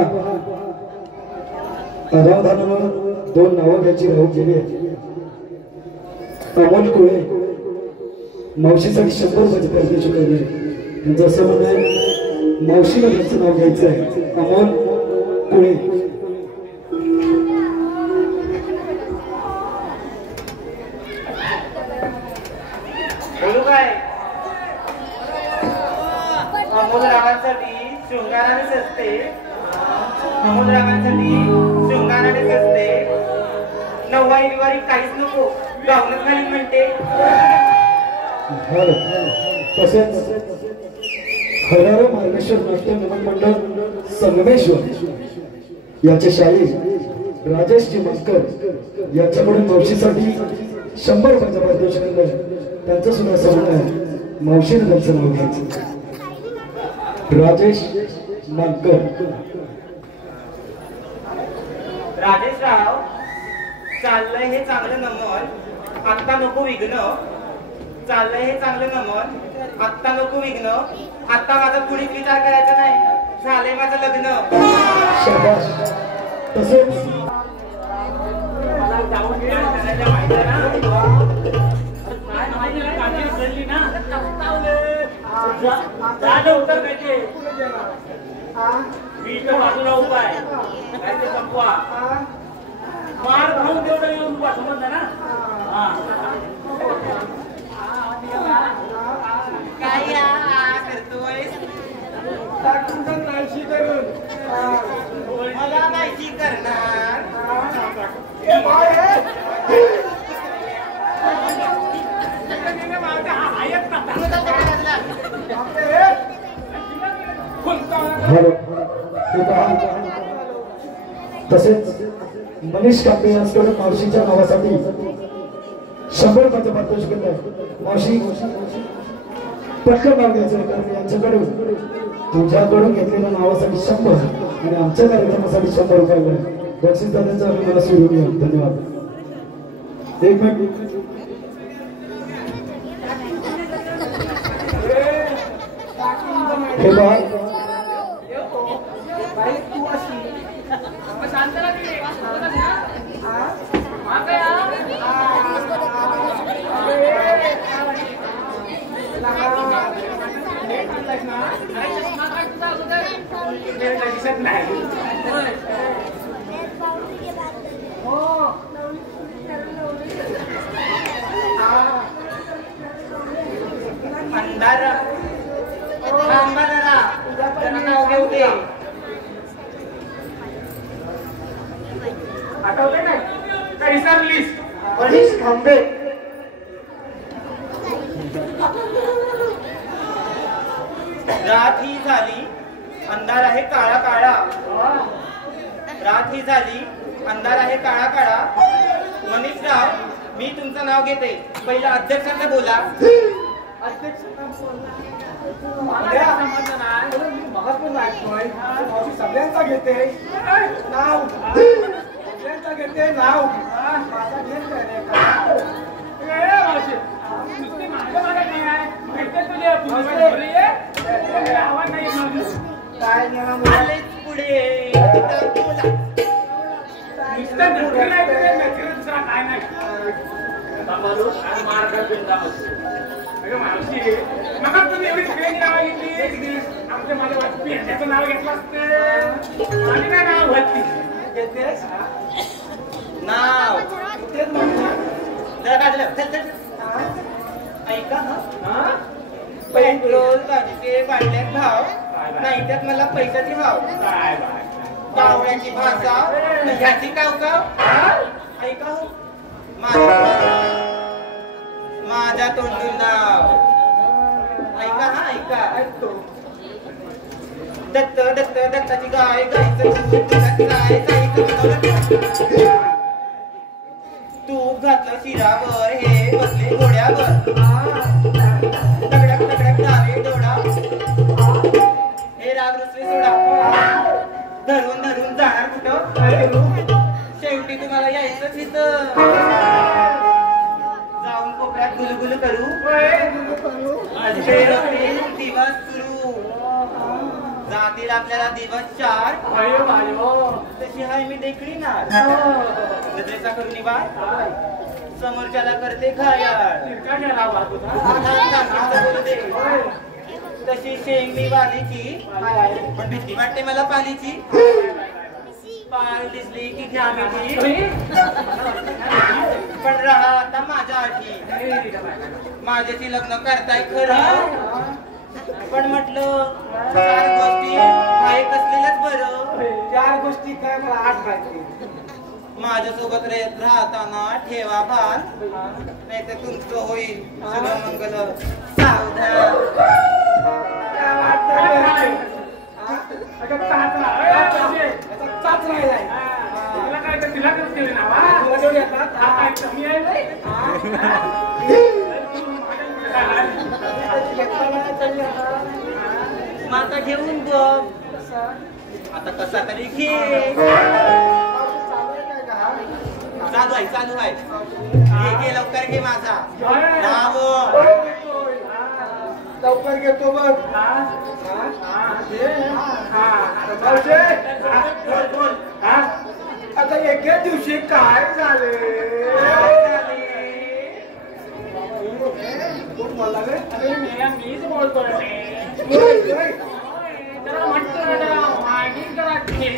रावधानानं दोन नावं घ्यायची राहू गेली अमोल कुळे मावशीसाठी 100 रुपयाचे पैसे चुकवले जसं म्हणजे मावशीला त्याचं नाव घ्यायचं आहे अमोल कुळे बोलू काय अमोल रावांसाठी शृंगाराने सजते अमोल रावांसाठी शृंगाराने सजते नववारी दिवाळी काहीच नको गावनच घालीन म्हणते तसेच हरारो मार्गेश्वर नाट्य नमन मंडळ संगमेश्वर याचे शाही राजेशजी मस्कर याच्याकडून मावशीसाठी 100 रुपयाचा पारितोषिक त्यांचं सुद्धा स्वप्न आहे मावशीने त्यांचं नाव घ्यायचं. राजेश नागकर. राजेशराव, चाललंय हे चांगलं नमन, आत्ता नको विघ्न. चाललंय हे चांगलं नमन, आत्ता नको विघ्न. आता माझा पुढील विचार करायचा नाही, झालंय माझं लग्न. शाबास. तसेच मला जाऊन त्याच्या माहिती ना काठी उचलली ना झालं उत्तर द्यायचे. मी तर बाजूला उभा आहे, काय ते संपवा. मार खाऊन तेवढं येऊन उभा, समजलं ना. काय करतोय? मला माहिती करणार. तसेच मनीष कांबे यांच्याकडे मावशीच्या नावासाठी 100 रुपयाचं पारितोषिक आहे. मावशी पटकन नाव घ्यायचं, कारण यांच्याकडून तुझ्याकडून घेतलेल्या नावासाठी 100 आणि आमच्या कार्यक्रमासाठी 100 रुपये बक्षीस दादांचा आम्ही मला सोडून घ्या. धन्यवाद. एक मिनिट. हे बघा, दिसत नाही. अंधार थांबा जरा, नाव घेऊ दे. आठवते नाही का विसरलीस? मनीष खांबे. रात ही झाली, अंधार आहे काळा काळा. रात ही झाली, अंधार आहे काळा काळा. मनीषराव, मी तुमचं नाव घेते. पहिला अध्यक्षांना बोला. सगळ्यांचा घेते नाव, सगळ्यांचा घेते नाव. काय आलेच पुढे. दुसरा काय नाही. मग तुम्ही एवढी सगळ्यांची नाव घेतली. आमच्या माझ्या पेंड्याचं नाव घेतलं असतं आणि काय नाव घातली घेतेस नाव. जरा काढलं. ऐका हा, पेट्रोल गाडीचे वाढल्यात भाव, नाही त्यात मला पैशाची भाव. काय बावळ्याची भाषा, ह्याची कावकाव. ऐका हो, माझ्या तोंडून नाव. ऐका हा, ऐका. दत्त दत्त दत्ताची गाय, गायचं दूध, दुधाची गाय, गायचं तूप घातलं शिरावर, हे बसले घोड्यावर. तगडक तगडक धावे डोळा, हे राग रुसवे सोडा. धरून धरून जाणार कुठं? शेवटी तुम्हाला यायचंच इथं. जाऊन कोपऱ्यात गुलगुल करू, दिवस सुरू. जातील आपल्याला दिवस 4. तशी हाय मी देखणी ना. जत्रेचा करून निवार, समोरच्याला करते घायाळ. बोलू दे. तशी शेंग मी वालीची, पण भीती वाटते मला पालीची. पाल दिसली की घ्यावी, पण राहा आता माझ्या आठी. माझ्याशी लग्न करताय खरं, पण म्हटलं 4 गोष्टी आहे कसलेलंच बरं. 4 गोष्टी काय मला 8 माहिती. माझ्यासोबत राहताना ठेवा भान, नाही तर तुमचं होईल शुभमंगल सावधान. तिला काय तर तिला करते ना. मग आता घेऊन बघ. आता कसा तरी घे. चालू आहे घे लवकर घे माझा नाव. लवकर घेतो बघ. आता एके दिवशी काय झाले? कोण बोलला रे? अरे मीच बोलतोय. जरा म्हणतो ना जरा मागे जरा घे.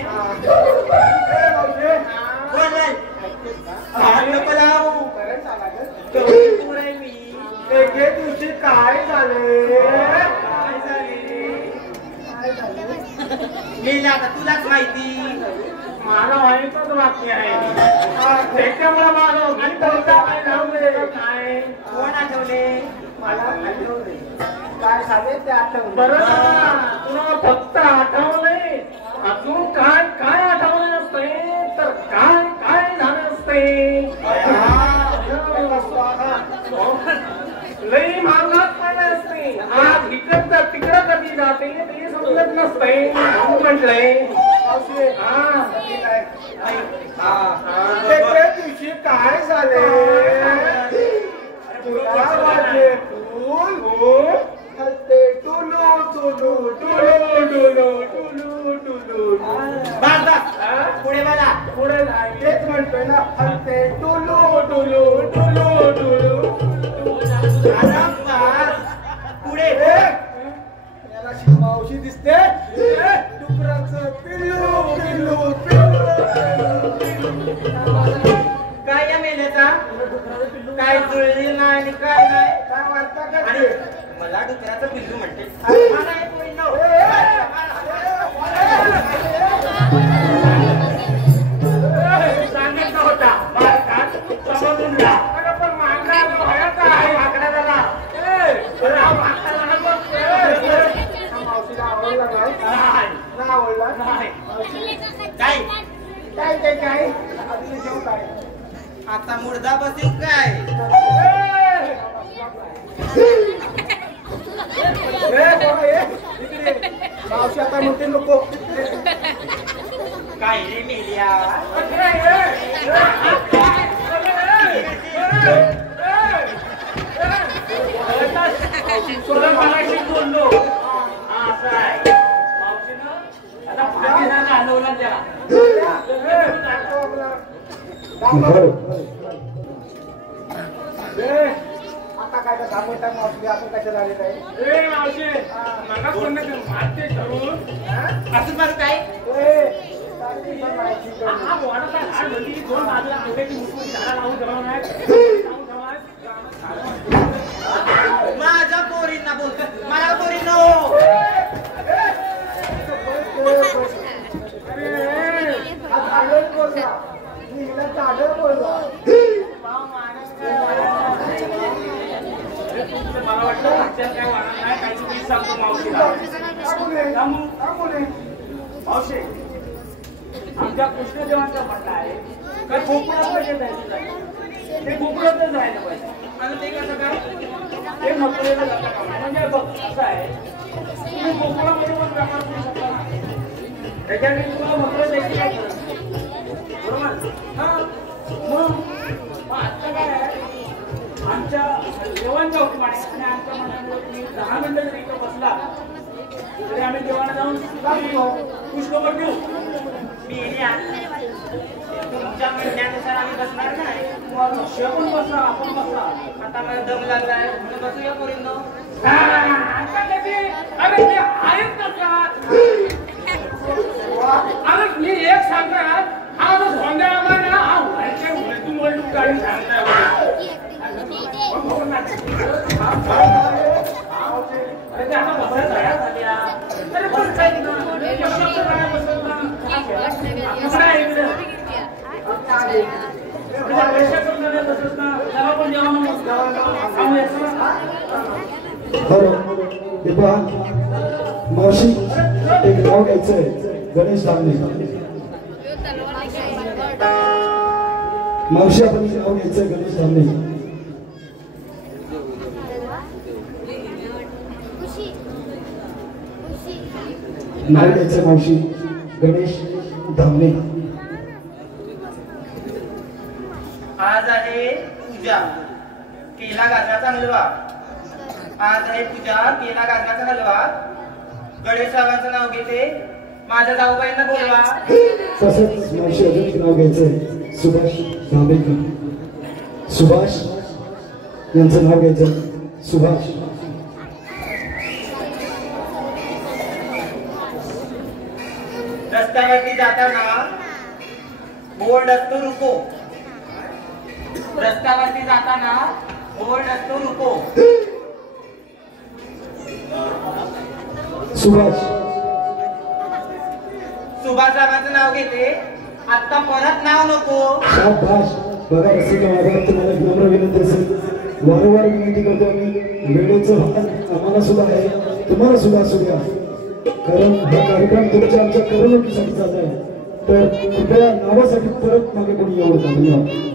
एके दिवशी काय झाले? मेला आता तुलाच माहिती. मला व्हायचंच बाकी आहे. त्याच्यामुळे माझं काय कोण आठवले? मला आठवले. काय झाले ते आठवले. बरं तुला फक्त आठवलंय अजून काय काय आठवलं नसते तर काय काय झालं असते. लई महागात पडले असते. आज इकडचं तिकडं कधी जाते ते समजत नसते. म्हटलंय एके दिवशी काय झाले? पुढे मला पुढे तेच म्हणतोय ना. हलते टुलू टुलू टुलू टुलू. पुढे याला मावशी दिसते. डुकराचं पिल्लू पिल्लू पिल्लू. काय या मेल्याचा काय जुळली नाही आणि काय नाही. काय वार्ता आणि करते? मला डुकराचं पिल्लू म्हणते. सांगितलं होता बारकात समजून जा. अरे पण मागण्याला व्हायचा आहे आकड्याला. मावशीला आवडला नाही. नाही आवडला नाही. काय काय काय काय आधी जेव काय? आता मुर्दा बसेल काय? इकडे मावशी आता म्हणते नको. काय रे मेल्या? तुला मगाशी बोललो असं आहे. मावशीनं आता फाटीला घालवला त्याला. आता काय तर सांगता मावशी आपण कशाला आले काय? ए मावशी नका कोण मारते ठरवून असं बरं काय? हा वाढत आहे. झाड होती दोन बाजूला आंब्याची मोठी झाडं लावून ठेवलं नाही. माझ्या पोरींना बोलतो. मला पोरींनो मला वाटलं आजच्याला काय वाढणार नाही. काहीतरी सांगतो मावशीला. मावशी आमच्या कृष्णदेवांचा म्हणणं आहे काय गोकुळात पाहिजे जायचं नाही. ते गोकुळातच जायला पाहिजे. आणि ते कसं काय ते मथुरेला जाता कामा. म्हणजे बघ असं आहे तुम्ही गोकुळामध्ये पण व्यापार करू शकता ना. त्याच्याने तुम्हाला मथुरा जायची काय गरज नाही. बरोबर हा मग आता काय आहे आमच्या देवांच्या हुकमाने आणि आमच्या मनामुळे तुम्ही 10 मिनिटं जरी इथं बसला तरी आम्ही देवाला जाऊन पुष्पभर देऊ. तुमच्या म्हणण्यानुसार आम्ही बसणार नाही. पण बसला आपण बसला. आता मला दम लागलाय म्हणून बसूया पोरींनो. आता कधी अरे ते आहेत का? अरे मी एक सांगणार हा जो धोंड्या आम्हाला हा उलटून वळटून गाडी सांगताय. अरे ते आता बसायला तयार झाल्या. अरे पण काही मावशी एक नाव घ्यायचंय गणेश दामणे. मावशी आपण नाव घ्यायचंय गणेश दामणे. खुशी खुशी नाव घ्यायचं मावशी गणेश धामणे. आज आहे पूजा केला गाजराचा हलवा. आज आहे पूजा केला गाजराचा हलवा. गणेशरावांचं नाव घेते. माझ्या जाऊबाईंना बोलवा. तसंच मावशी अजून नाव घ्यायचंय सुभाष धामेकर. सुभाष यांचं नाव घ्यायचं. सुभाष. रस्त्यावरती जाताना बोर्ड असतो रुको. रस्त्यावरती जाताना बोर्ड असतो रुको. सुभाष. सुभाषरावांचं नाव घेते. आता परत नाव नको. शाबाश. बघा रसिका माझ्या तुम्हाला नम्र विनंती असेल वारंवार विनंती करतो आम्ही वेळेचं भान आम्हाला सुद्धा आहे तुम्हाला सुद्धा असू द्या कारण हा कार्यक्रम तुमच्या आमच्या करमणुकीसाठी चालला आहे तर कृपया नावासाठी परत मागे कोणी येऊ नका. धन्यवाद.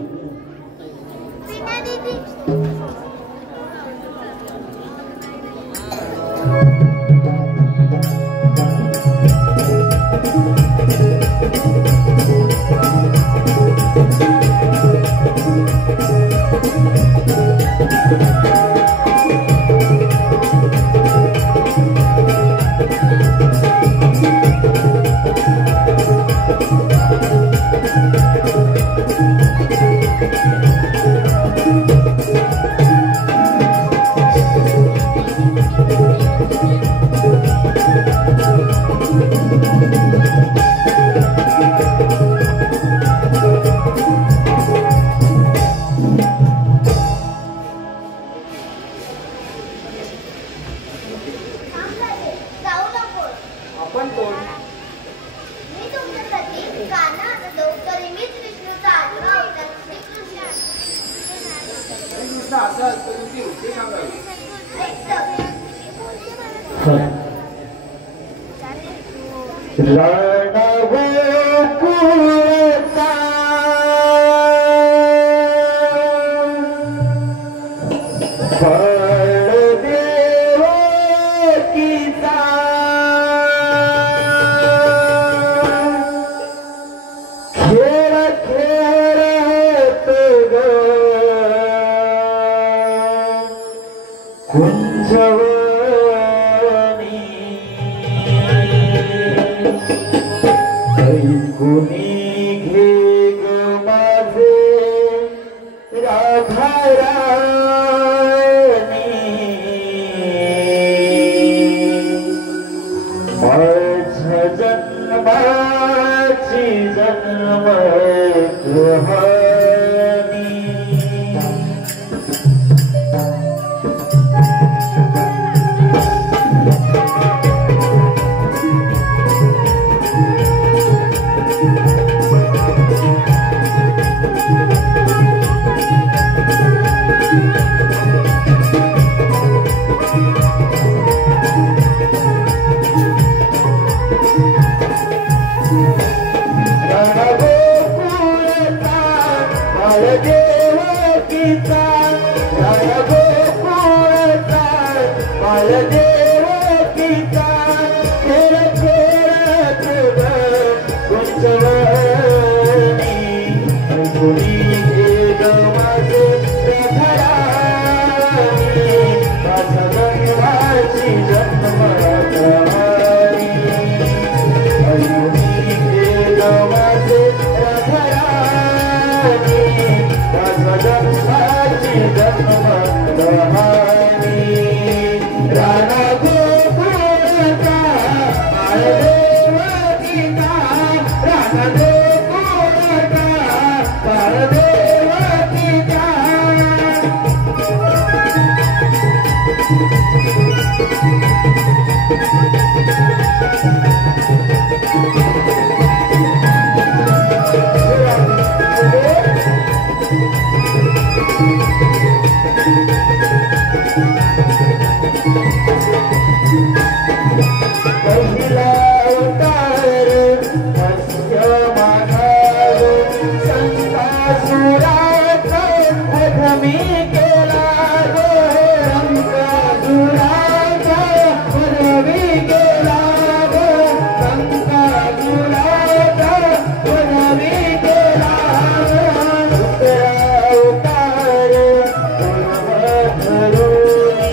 धरुणी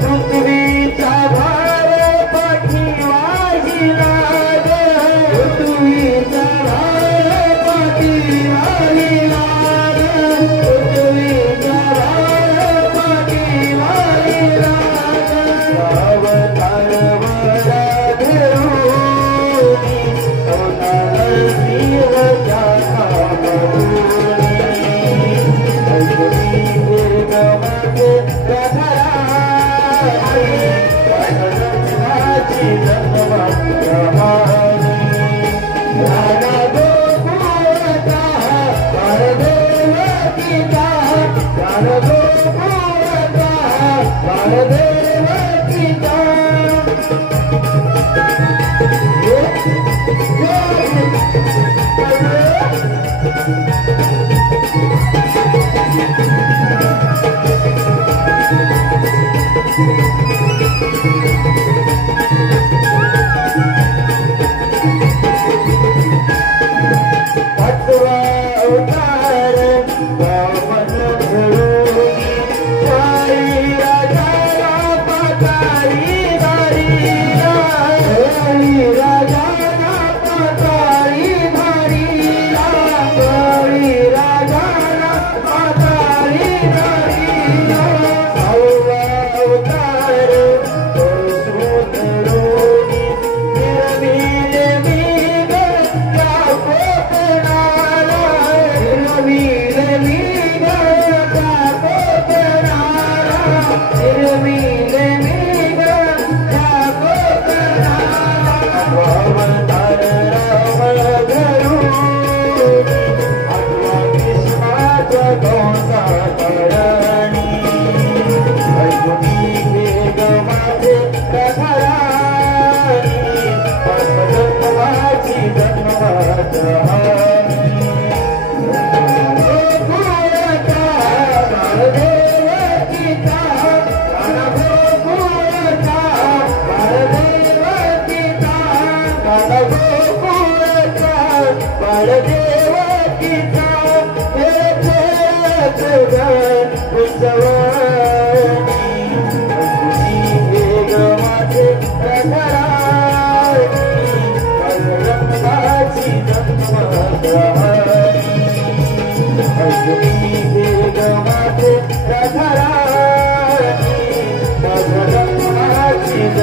पृथ्वीचा भार पाठीवाहिला ग पृथ्वीचा भार पाठीवाहिला ग पृथ्वीचा भार पाठीवाहिला ग अवतार वरा धरुणी होणार शिवच्या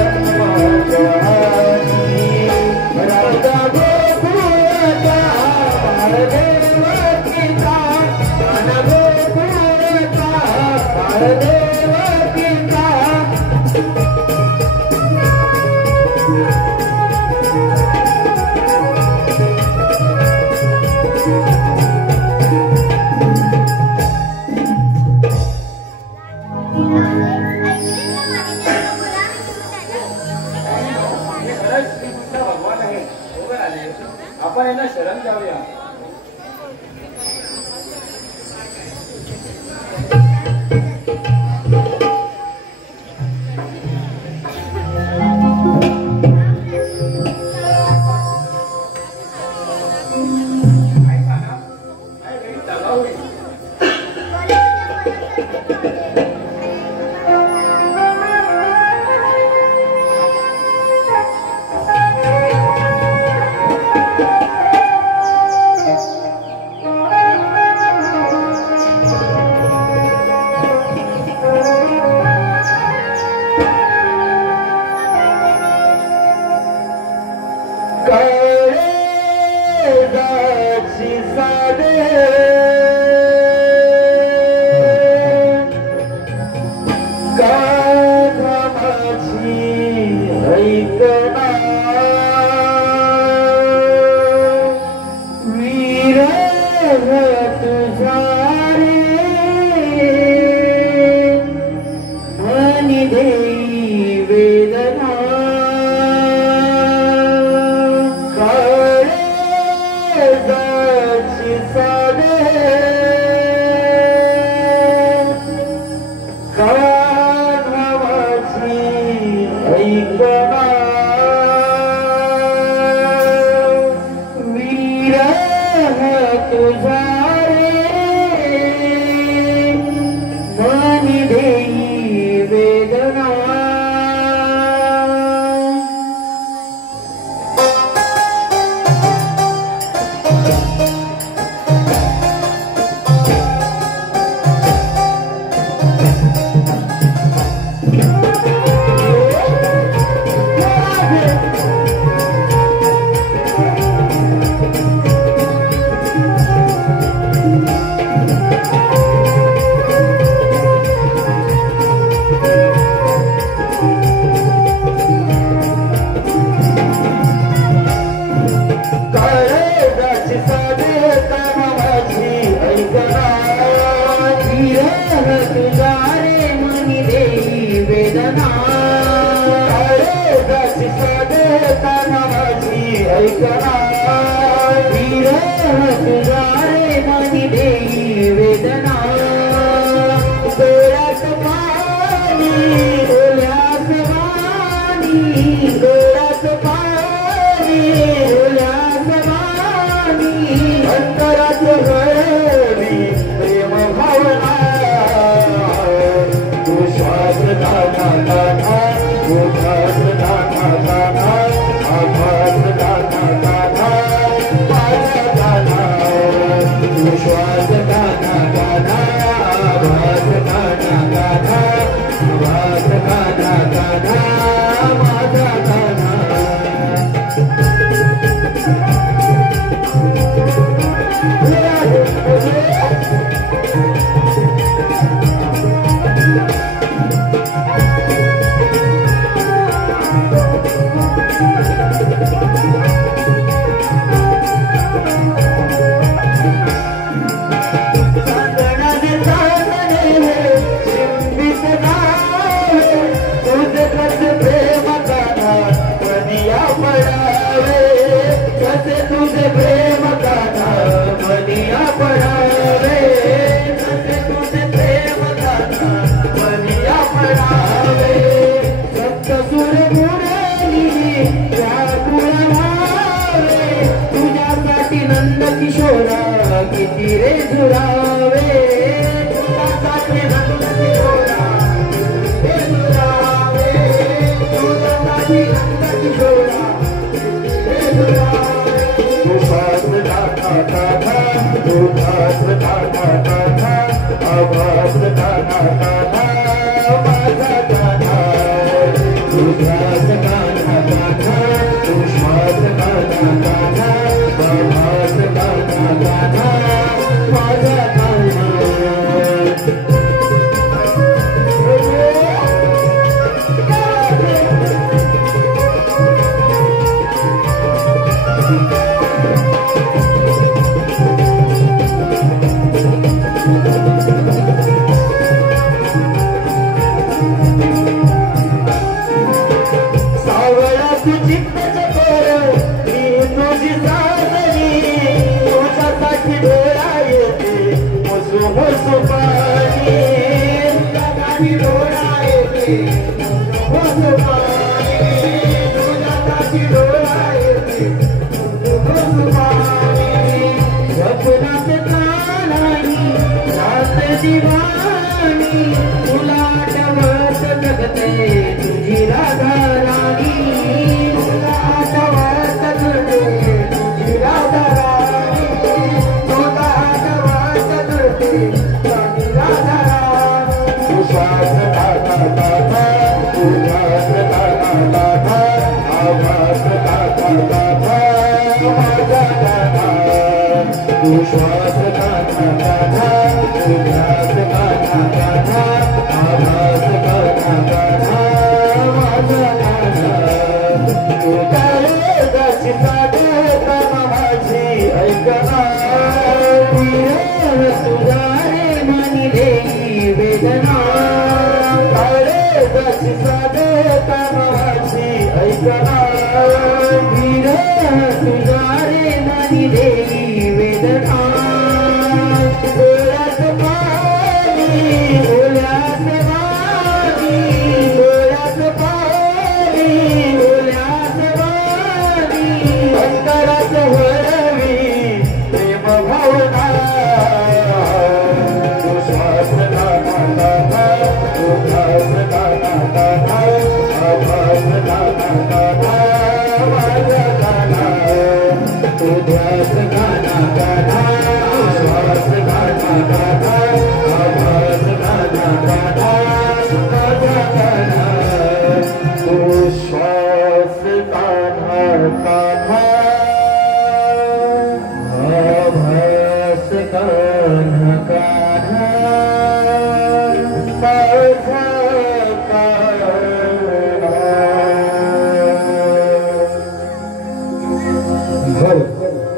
आपण यांना शरण जाऊया. तुझा रे मनी देई वेदना अरे दासी साधताना माझी ऐकना विरह तुझा रे मनी देई वेदना डोळ्यात पाणी डोळ्यात पाणी डोळ्यात पाणी डोळ्यात पाणी अंतरात घडली प्रेम भावना तू श्वास दाना दाना तू श्वास दाना दाना आभास दाना दाना माझा दाना तू श्वास दाना दाना आभास दाना दाना आभास दाना दाना माझा दाना तुझे प्रेम गाना मनिया पडावे तुझे प्रेम गाना मनिया पडावे सप्त सुर मुरली व्याकुळ भावे तुझ्यासाठी नंद किशोरा किती रे झुरावे तुझ्यासाठी नंद किशोरा किती झुरावे तुझ्यासाठी नंद किशोरा श्वास दाना दाना तू श्वास दाना दाना आवाज दाना दाना माझा दाना तू श्वास दाना दाना तू श्वास दाना दाना आवाज दाना दाना माझा दाना सावळा तुझी चकोर मी तुझी साजरी तुझ्यासाठी डोळा येते मोसू मोसू पाणी तुझ्यासाठी डोळा येते मोसू पाणी तुझ्यासाठी डोळा येते मोसू पाणी स्वप्नात नाही रात दिवाणी तुला आठवत जगते तुझी राधा राणी तुला आठवत जगते तुझी राधा राणी तुला आठवत जगते तुझी राधा राणी तू श्वास दाना दाना तू श्वास दाना दाना आवाज दाना दाना माझा दाना तू श्वास दाना दाना तू श्वास दाना दाना आवाज दाना दाना माझा दाना तू तारे दासी साधताना माझी ऐकना विरह तुझा रे मनी देई वेदना तारे दासी साधताना माझी ऐकना विरह तुझा रे मनी देई वेदना डोळ्यात पाणी डोळ्यात पाणी डोळ्यात पाणी डोळ्यात पाणी अंतरात वळवी प्रेम भावना तू श्वास दाना दाना तू श्वास दाना दाना आवाज दाना दाना माझा दाना तू ध्यास गाना गाना श्वास गाना गाना आवाज गाना गाना माझा गाना तू श्वास गाना गाना आवाज गाना गाना माझा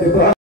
गाना